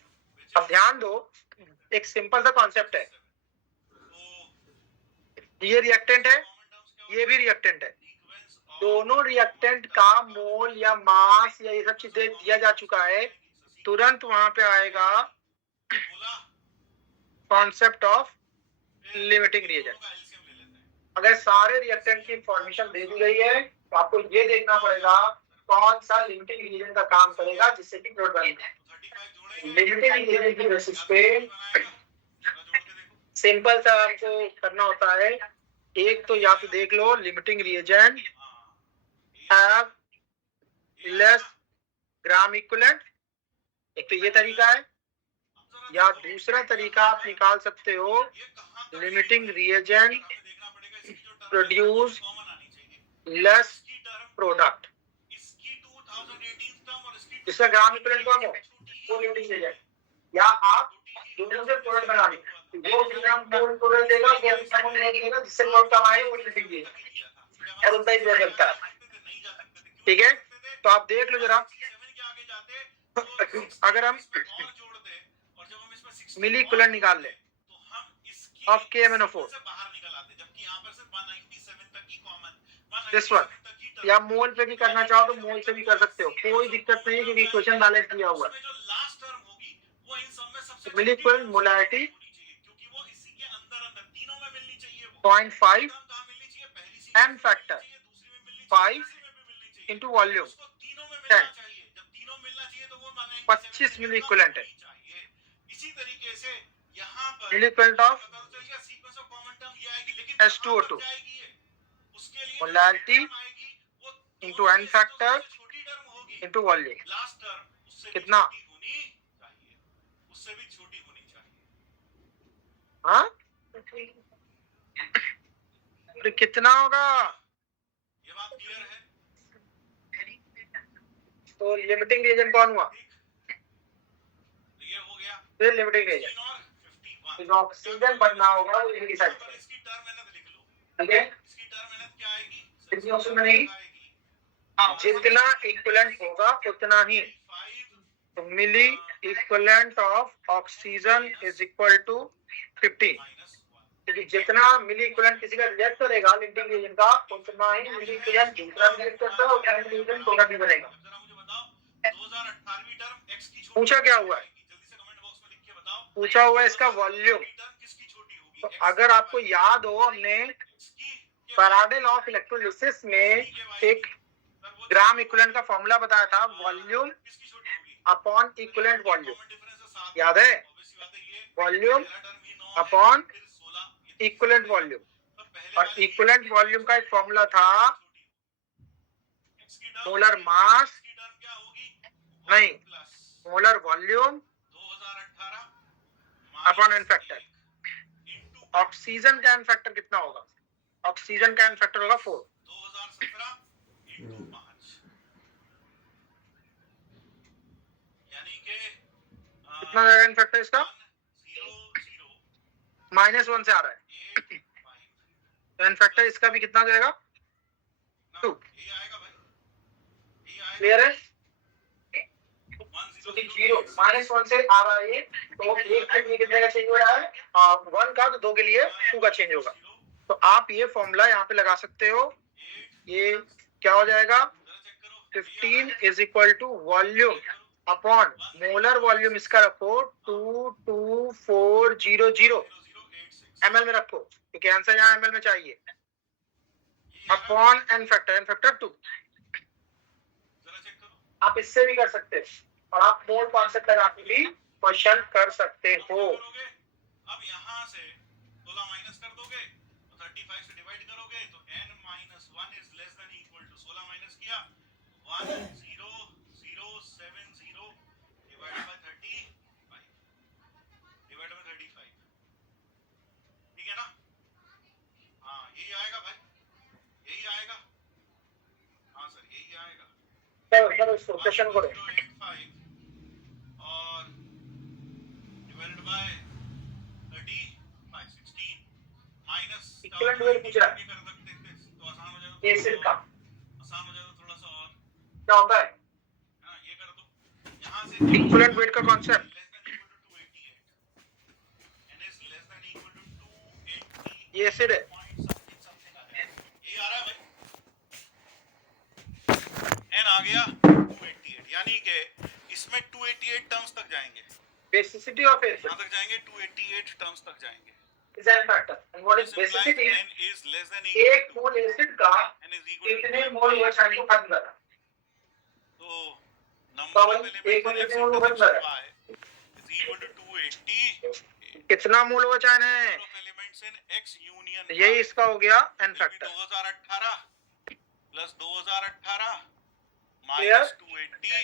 अब ध्यान दो, एक सिंपल सा कॉन्सेप्ट है, ये रिएक्टेंट है, ये भी रिएक्टेंट है, दोनों रिएक्टेंट का मोल या मास या ये सब चीजें दिया जा चुका है, तुरंत वहां पे आएगा कॉन्सेप्ट ऑफ लिमिटिंग रिएजेंट। अगर सारे रिएक्टेंट की इंफॉर्मेशन दे दी गई है तो आपको ये देखना पड़ेगा कौन सा लिमिटिंग रिएजेंट का काम करेगा जिससे कि प्रोडक्ट बने। लिमिटिंग रिएजेंट की बेसिस पे सिंपल सा हमको करना होता है, एक तो या तो देख लो limiting reagent have less gram equivalent, एक तो ये तरीका है, या दूसरा तरीका आप निकाल सकते हो limiting reagent produce less product. इसका ग्राम इक्विवेलेंट कौन है? वो लिमिटिंग रिएजेंट। या आप दोनों से प्रोडक्ट बना ली, वो ग्राम प्रोडक्ट देगा, वो ग्राम देगा, जिससे प्रोडक्ट कम आए वो लिमिटिंग रिएजेंट, और उतना ही प्रोडक्ट बनता है, ठीक है? तो आप देख लो जरा, अगर हम मिली इक्विवेलेंट निकाल lay off KMnO4 this one, या मोल पे भी करना चाहो तो मोल से भी कर सकते हो, कोई दिक्कत नहीं है क्योंकि इक्वेशन बैलेंस दिया हुआ है। Milli equivalent molarity 0.5 N factor 5 into volume 10, 25 milli equivalent है। Milli equivalent of H2O2 molarity into N factor into volume, कितना? हाँ कितना होगा? तो लिमिटिंग रिएजेंट कौन हुआ? फिर लिमिटिंग रिएजेंट ऑक्सीजन बनना होगा, वो ये डिसाइड करें, ठीक है? कितनी ऑक्सीजन बनेगी? जितना इक्विवेलेंट होगा उतना ही। तो milli equivalent of oxygen is equal to 15, क्योंकि जितना मिली इक्विवेलेंट किसी का रिएक्ट करेगा लिमिटिंग रिएजेंट का, उतना ही मिली इक्विवेलेंट दूसरा रिएक्ट करता है और लिमिटिंग रिएजेंट प्रोडक्ट भी बनेगा। पूछा क्या हुआ है? पूछा हुआ है इसका वॉल्यूम। तो अगर आपको याद हो, हमने फैराडे लॉ ऑफ इलेक्ट्रोलिसिस में एक ग्राम इक्विवेलेंट का फॉर्मूला बताया था, वॉल्यूम अपॉन इक्विवेलेंट वॉल्यूम, याद है? वॉल्यूम अपॉन इक्विवेलेंट वॉल्यूम, और इक्विवेलेंट वॉल्यूम का एक फॉर्मूला था मोलर मास, नहीं molar volume upon n factor. Oxygen का एन फैक्टर कितना होगा? ऑक्सीजन का एन फैक्टर होगा 4। कितना एन फैक्टर इसका? -1 से आ रहा है, 8 5 तो एन फैक्टर इसका भी कितना हो जाएगा? ना 2। ये आएगा भाई, ये आएगा क्लियर है? 1 तो 0 0 -1 से आ रहा है ये, तो एक के लिए कितने का चेंज हो रहा है? 1 का, तो 2 के लिए 2 का चेंज होगा। तो आप ये फॉर्मूला यहाँ पे लगा सकते हो। 8 ये क्या हो जाएगा? जरा चेक करो 15 is equal to volume upon molar volume, इसका रखो 22400 0086 ml में रखो, क्योंकि आंसर यहाँ ml में चाहिए, ये आएगा, अपॉन एन फैक्टर 2। जरा चेक करो आप इससे भी कर सकते हैं, और आप मोल कॉन्सेप्ट लगा के भी क्वेश्चन कर सकते अब हो। क्या करोगे? अब यहाँ से 16 माइनस कर दोगे तो 35 से डिवाइड करोगे तो n - 1 is less than equal to 16 minus किया 10070 डिवाइड बाय 35 डिवाइड बाय 35, ठीक है ना? हाँ यही आएगा भाई, यही आएगा, हाँ सर यही आएगा। चलो इसको क्वेश्चन करो। 1085 और divided by 35 16 minus equivalent weight पूछ रहा है। कर सकते थे तो आसान हो जाएगा, एसिड का आसान हो जाएगा थोड़ा सा और, क्या होता है? हाँ ये कर दो यहाँ से इक्विवेलेंट वेट का concept n is less than equal to 280 ये एसिड है। point something आ जाएगा, यही आ रहा है भाई, n आ गया 288, यानी कि इसमें 288 टर्म्स तक जाएंगे, बेसिसिटी ऑफ एसिड यहाँ तक जाएंगे 288 टर्म्स तक जाएंगे। Is an factor, and what is This implies basicity? n is less than एक equal to मोल एसिड का n is equal to कितने मोल हुआ चाहिए को खत्म करना। तो नंबर ऑफ एक मोल कितने मोल हुआ एलिमेंट्स चाहिए? is equal to 280 कितना मोल हुआ चाहिए? of elements in x union यही इसका हो गया n will be factor. 2018 plus 2018 Clear? minus 280,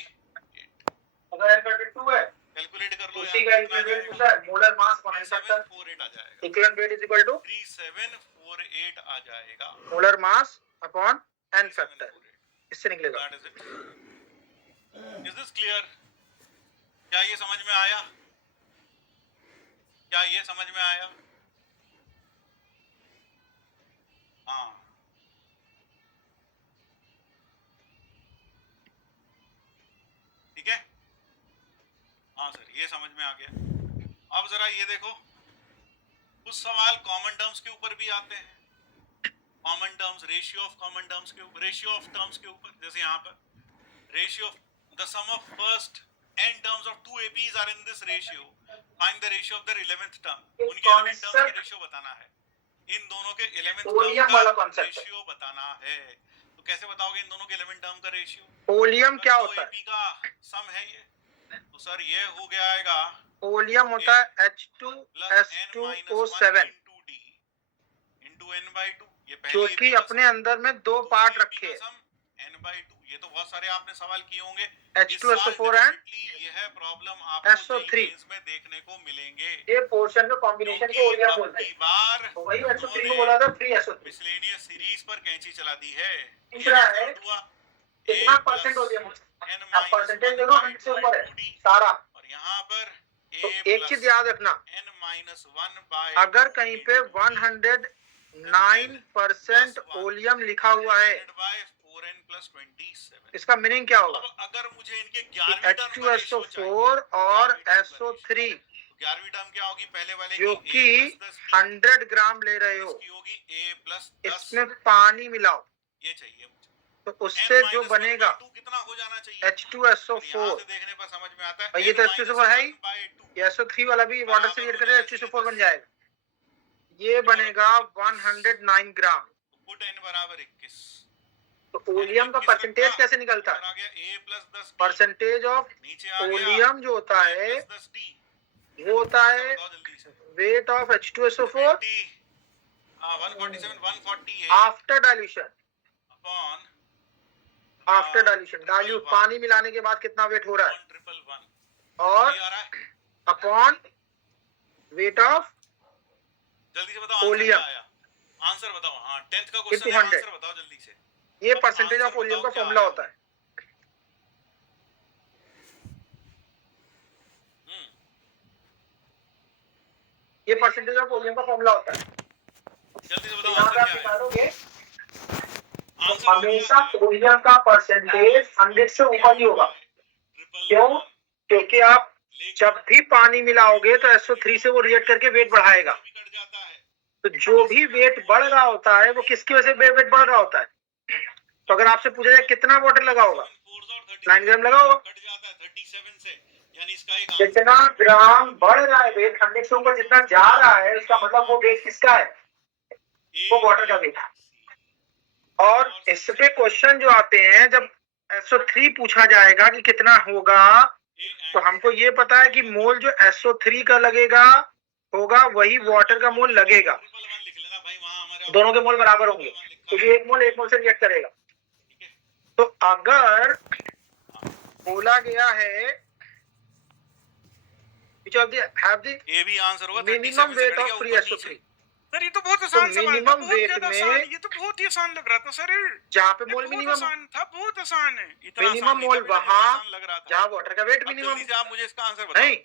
अगर एन फैक्टर 2 है, कैलकुलेट कर लो उसी यार का कितना इक्विवेलेंट जाएगा, पूछा है, मोलर मास पर एन फैक्टर 3748 आ जाएगा, equivalent weight is equal to 3748 आ जाएगा, molar mass upon n factor, 3748, इससे निकलेगा। that is it. Is this clear? क्या ये समझ में आया? क्या ये समझ में आया? हाँ ठीक है, हाँ सर ये समझ में आ गया। अब जरा ये देखो, कुछ सवाल कॉमन टर्म्स के ऊपर भी आते हैं, common terms, ratio of common terms के ऊपर, रेशियो ऑफ टर्म्स के ऊपर, जैसे यहाँ पर ratio of the sum of first n terms of two APs are in this ratio, find the ratio of their 11th term, उनके 11th terms के ratio बताना है, इन दोनों के 11th ओलियम term वाला का concept है। रेशियो बताना है। तो कैसे बताओगे इन दोनों के 11th term का रेशियो? ओलियम क्या होता है? AP का सम है ये, तो सर ये हो गया आएगा ओलियम होता है H2SO7, into n/2, ये पहले जो कि अपने अंदर में दो पार्ट रखे हैं। n/2, ये तो बहुत सारे आपने सवाल किए होंगे, H2SO4 है, ये है प्रॉब्लम आपको SO3 में देखने को मिलेंगे, ये पोर्शन का कॉम्बिनेशन को ओलियम बोलते हैं। बार तो वही SO3 को बोला था 3SO3। मिसलेनियस सीरीज पर कैंची चला दी है। तीसरा है, कितना परसेंट ओलियम होता है? अब परसेंटेज देखो 100 से ऊपर है सारा। और यहाँ पर तो एक चीज याद रखना, अगर कहीं पे 109% ओलियम लिखा हुआ है, इसका मीनिंग क्या होगा? अगर मुझे इनके 11वीं टर्म का रेशियो H2SO4 और SO3 11वीं टर्म क्या होगी? पहले वाले जो की कि 100 ग्राम ले रहे हो, इसकी होगी A+10, इसमें पानी मिलाओ, ये चाहिए मुझे। तो उससे जो बनेगा कितना हो जाना चाहिए? H2SO4, देखने पर समझ में आता है, और ये तो H2SO4 है ही, ये SO3 वाला भी वाटर से रिएक्ट करके H2SO4 बन जाएगा, ये बनेगा 109 ग्राम। पुट n बराबर 21, तो ओलियम का परसेंटेज कैसे निकलता है? आ गया A+10, परसेंटेज ऑफ नीचे आ गया ओलियम जो होता है A+10D, वो होता है बताओ जल्दी से। Weight of H2SO4 147 148 after dilution, upon after dilution dilute पानी मिलाने के बाद कितना वेट हो रहा है, 1111, और ये आ रहा है, अपॉन वेट ऑफ जल्दी से बताओ ओलियम। आंसर बताओ। हाँ 10th का क्वेश्चन है, 100। आंसर बताओ जल्दी से। ये परसेंटेज ऑफ ओलियम का फॉर्मूला होता है। ये परसेंटेज ऑफ वॉल्यूम का फॉर्मूला होता है। जल्दी से तो बताओ यहाँ पे आंसर आप क्या है। निकालोगे आंसर तो हमेशा वॉल्यूम का परसेंटेज 100 से ऊपर ही होगा। क्यों? क्योंकि आप जब भी पानी मिलाओगे तो SO3 से वो रिएक्ट करके वेट बढ़ाएगा। कट जाता है। तो जो भी वेट बढ़ रहा होता है वो किसकी वजह से वेट बढ़ रहा होता है? तो अगर आपसे पूछा जाए कितना वाटर लगा होगा, 9 ग्राम लगा होगा। कट जाता है 37 से, यानी इसका एक जितना ग्राम बढ़ रहा है वेट 100 से ऊपर जितना जा रहा है, उसका मतलब वो वेट किसका है? वो वाटर का वेट है। और इस पे क्वेश्चन जो आते हैं, जब SO3 पूछा जाएगा कि कितना होगा, तो हमको ये पता है कि मोल जो SO3 का लगेगा होगा वही वाटर का मोल लगेगा। लिख लेना भाई, वहां हमारे दोनों के मोल बराबर होंगे, क्योंकि एक मोल से रिएक्ट करेगा। तो अगर बोला गया है which of the have the ये भी आंसर होगा minimum 37 से weight कट of गया free ऊपर SO3, नीचे। सर ये तो बहुत तो आसान सवाल था, मिनिमम बहुत वेट ज्यादा में आसान। ये तो बहुत ही आसान लग रहा था सर, जहाँ पे ये मोल बहुत मिनिमम आसान था, बहुत आसान है। इतना आसान मिनिमम नहीं मोल था बेटा, जितना वहाँ आसान लग रहा था। जहाँ वाटर का वेट अब मिनिमम जल्दी से आप मुझे इसका आंसर बताओ। नहीं।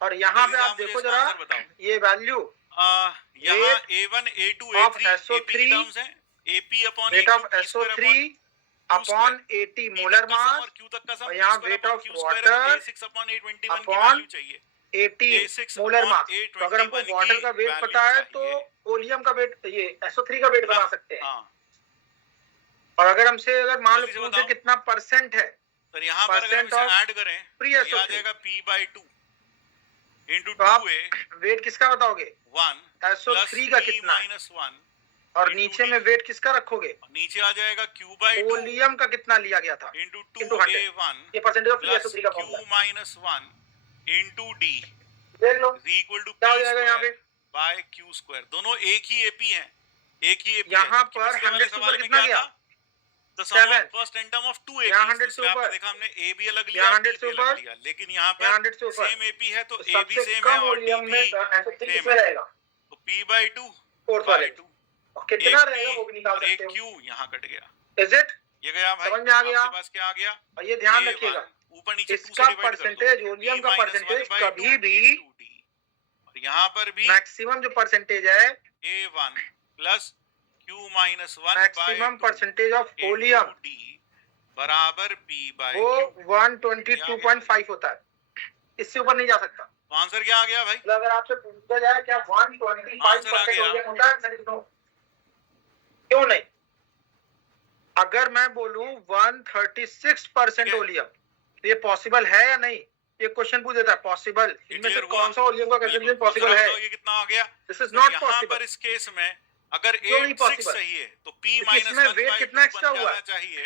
और यहाँ पे जल्दी से आप आप मुझे देखो इसका जरा आंसर बताओ। ये वैल्यू यहाँ Weight A1 A2 of A3 SO3 AP terms हैं। AP upon weight AQ of P square SO3 upon 80 molar mass और Q तक का सम और P यहाँ square weight upon of Q square है, वाटर A6 अपॉन A21 की upon value चाहिए। 80 A6 molar upon mass. तो अगर हमको A21 वाटर की का वेट वैल्यू पता है तो चाहिए। वॉल्यूम का वेट, ये SO3 का वेट बना सकते हैं। हाँ, और अगर हमसे अगर मान लो जल्दी से पूछे बताओ। कितना परसेंट है, सर यहाँ पर अगर हम परसेंट इसे ऑफ ऐड करें फ्री तो ये आ SO3, जाएगा P/2 इंटू तो आप 2A वेट किसका बताओगे? 1 SO3 का कितना है? -1 और into नीचे D। में वेट किसका रखोगे? नीचे आ जाएगा Q/2 वॉल्यूम का कितना लिया गया था इंटू into 100। 2A1 ये percentage of free plus SO3 का Q फॉर्मूला -1 इंटू D देख लो is equal to क्या P हो जाएगा यहाँ पे। Square by Q square. दोनों एक ही AP हैं, एक ही AP है। यहाँ जबकि पर पिछले वाले 100 से सवाल ऊपर में कितना क्या गया? था? The sum of 7। first and term of two यहाँ APs। 100 से इसमें आपने ऊपर। देखा हमने A भी अलग लिया, यहाँ D 100 से भी अलग ऊपर। लिया, लेकिन यहाँ यहाँ पर 100 से ऊपर। सेम AP है तो तो A भी सबसे सेम है कम और D वॉल्यूम में भी SO3 सेम किसमें है। रहेगा? तो P/2 फोर्थ by वाले 2 और कितना एक रहेगा P वो भी निकाल और एक सकते हो। Q यहाँ कट गया। Is it? ये गया भाई, समझ में आ गया? आपके पास क्या आ गया? और ये ध्यान A1 रखिएगा, ऊपर नीचे 2 से इसका डिवाइड कर दो। परसेंटेज वॉल्यूम का P - 1 परसेंटेज by कभी 2 भी into D। और यहाँ पर भी मैक्सिमम जो परसेंटेज है, A1 plus Q - 1 by maximum 2 percentage of into volume D बराबर P/Q। वो 122.5 होता है, इससे ऊपर नहीं जा सकता। तो आंसर क्या आ गया भाई? मतलब अगर आपसे पूछा जाए क्या 125% वॉल्यूम होता है, सर नो, क्यों नहीं? अगर मैं बोलूं 136% वॉल्यूम, तो ये पॉसिबल है या नहीं? ये क्वेश्चन पूछ देता है पॉसिबल, इनमें से clear हुआ? कौन सा वॉल्यूम का कंजम्पशन बिल्कुल। पॉसिबल दूसरा है? बताओ ये कितना आ गया? दिस इज तो नॉट यहाँ पॉसिबल। पर इस केस में अगर क्यों नहीं 8 possible? 6 सही है तो P क्योंकि - इसमें 1 weight by कितना 2 extra बन हुआ जाना है? चाहिए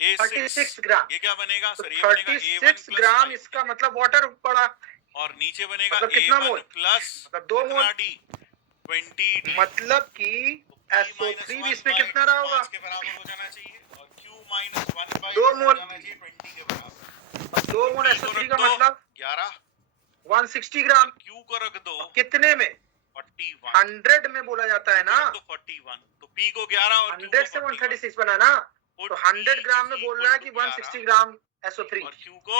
A6 36 ग्राम। ये क्या बनेगा तो सर? ये बनेगा A1 36 plus ग्राम, 5 इसका मतलब वाटर पड़ा, और नीचे बनेगा मतलब कितना A1 मोल? प्लस मतलब 2 मोल। D 20D। मतलब कि SO3 भी इसमें कितना रहा होगा? 5 के बराबर हो जाना चाहिए और Q - 1 by 2 हो मोल। जाना चाहिए 20 के बराबर। 2 मोल P को SO3 रख का दो मतलब 11 160 ग्राम। Q को रख दो कितने में? 41 100 में बोला जाता है ना, तो 41 तो P को 11 और Q 100 को से 41 136 बना ना, Put तो 100 P ग्राम में is बोल equal रहा है to कि 11 160 ग्राम SO3। और Q को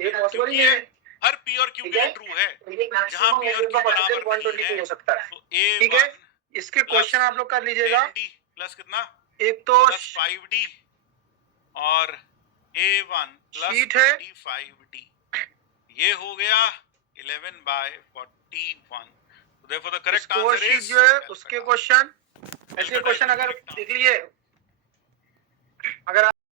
ये 41 पॉसिबल क्योंकि ही ये है। हर P और Q ठीक के लिए है? ट्रू है। तो ये जहाँ मैक्सिमम P और वॉल्यूम Q का परसेंटेज बराबर नहीं 122 है हो सकता है। तो ठीक है, A1 इसके क्वेश्चन आप लोग कर लीजिएगा। 10D प्लस कितना एक तो प्लस 5D और A1 प्लस शीट है। 25D ये हो गया 11 by 41। तो therefore the correct score answer sheet is जो है उसके क्वेश्चन, ऐसे क्वेश्चन अगर देख लीजिए, अगर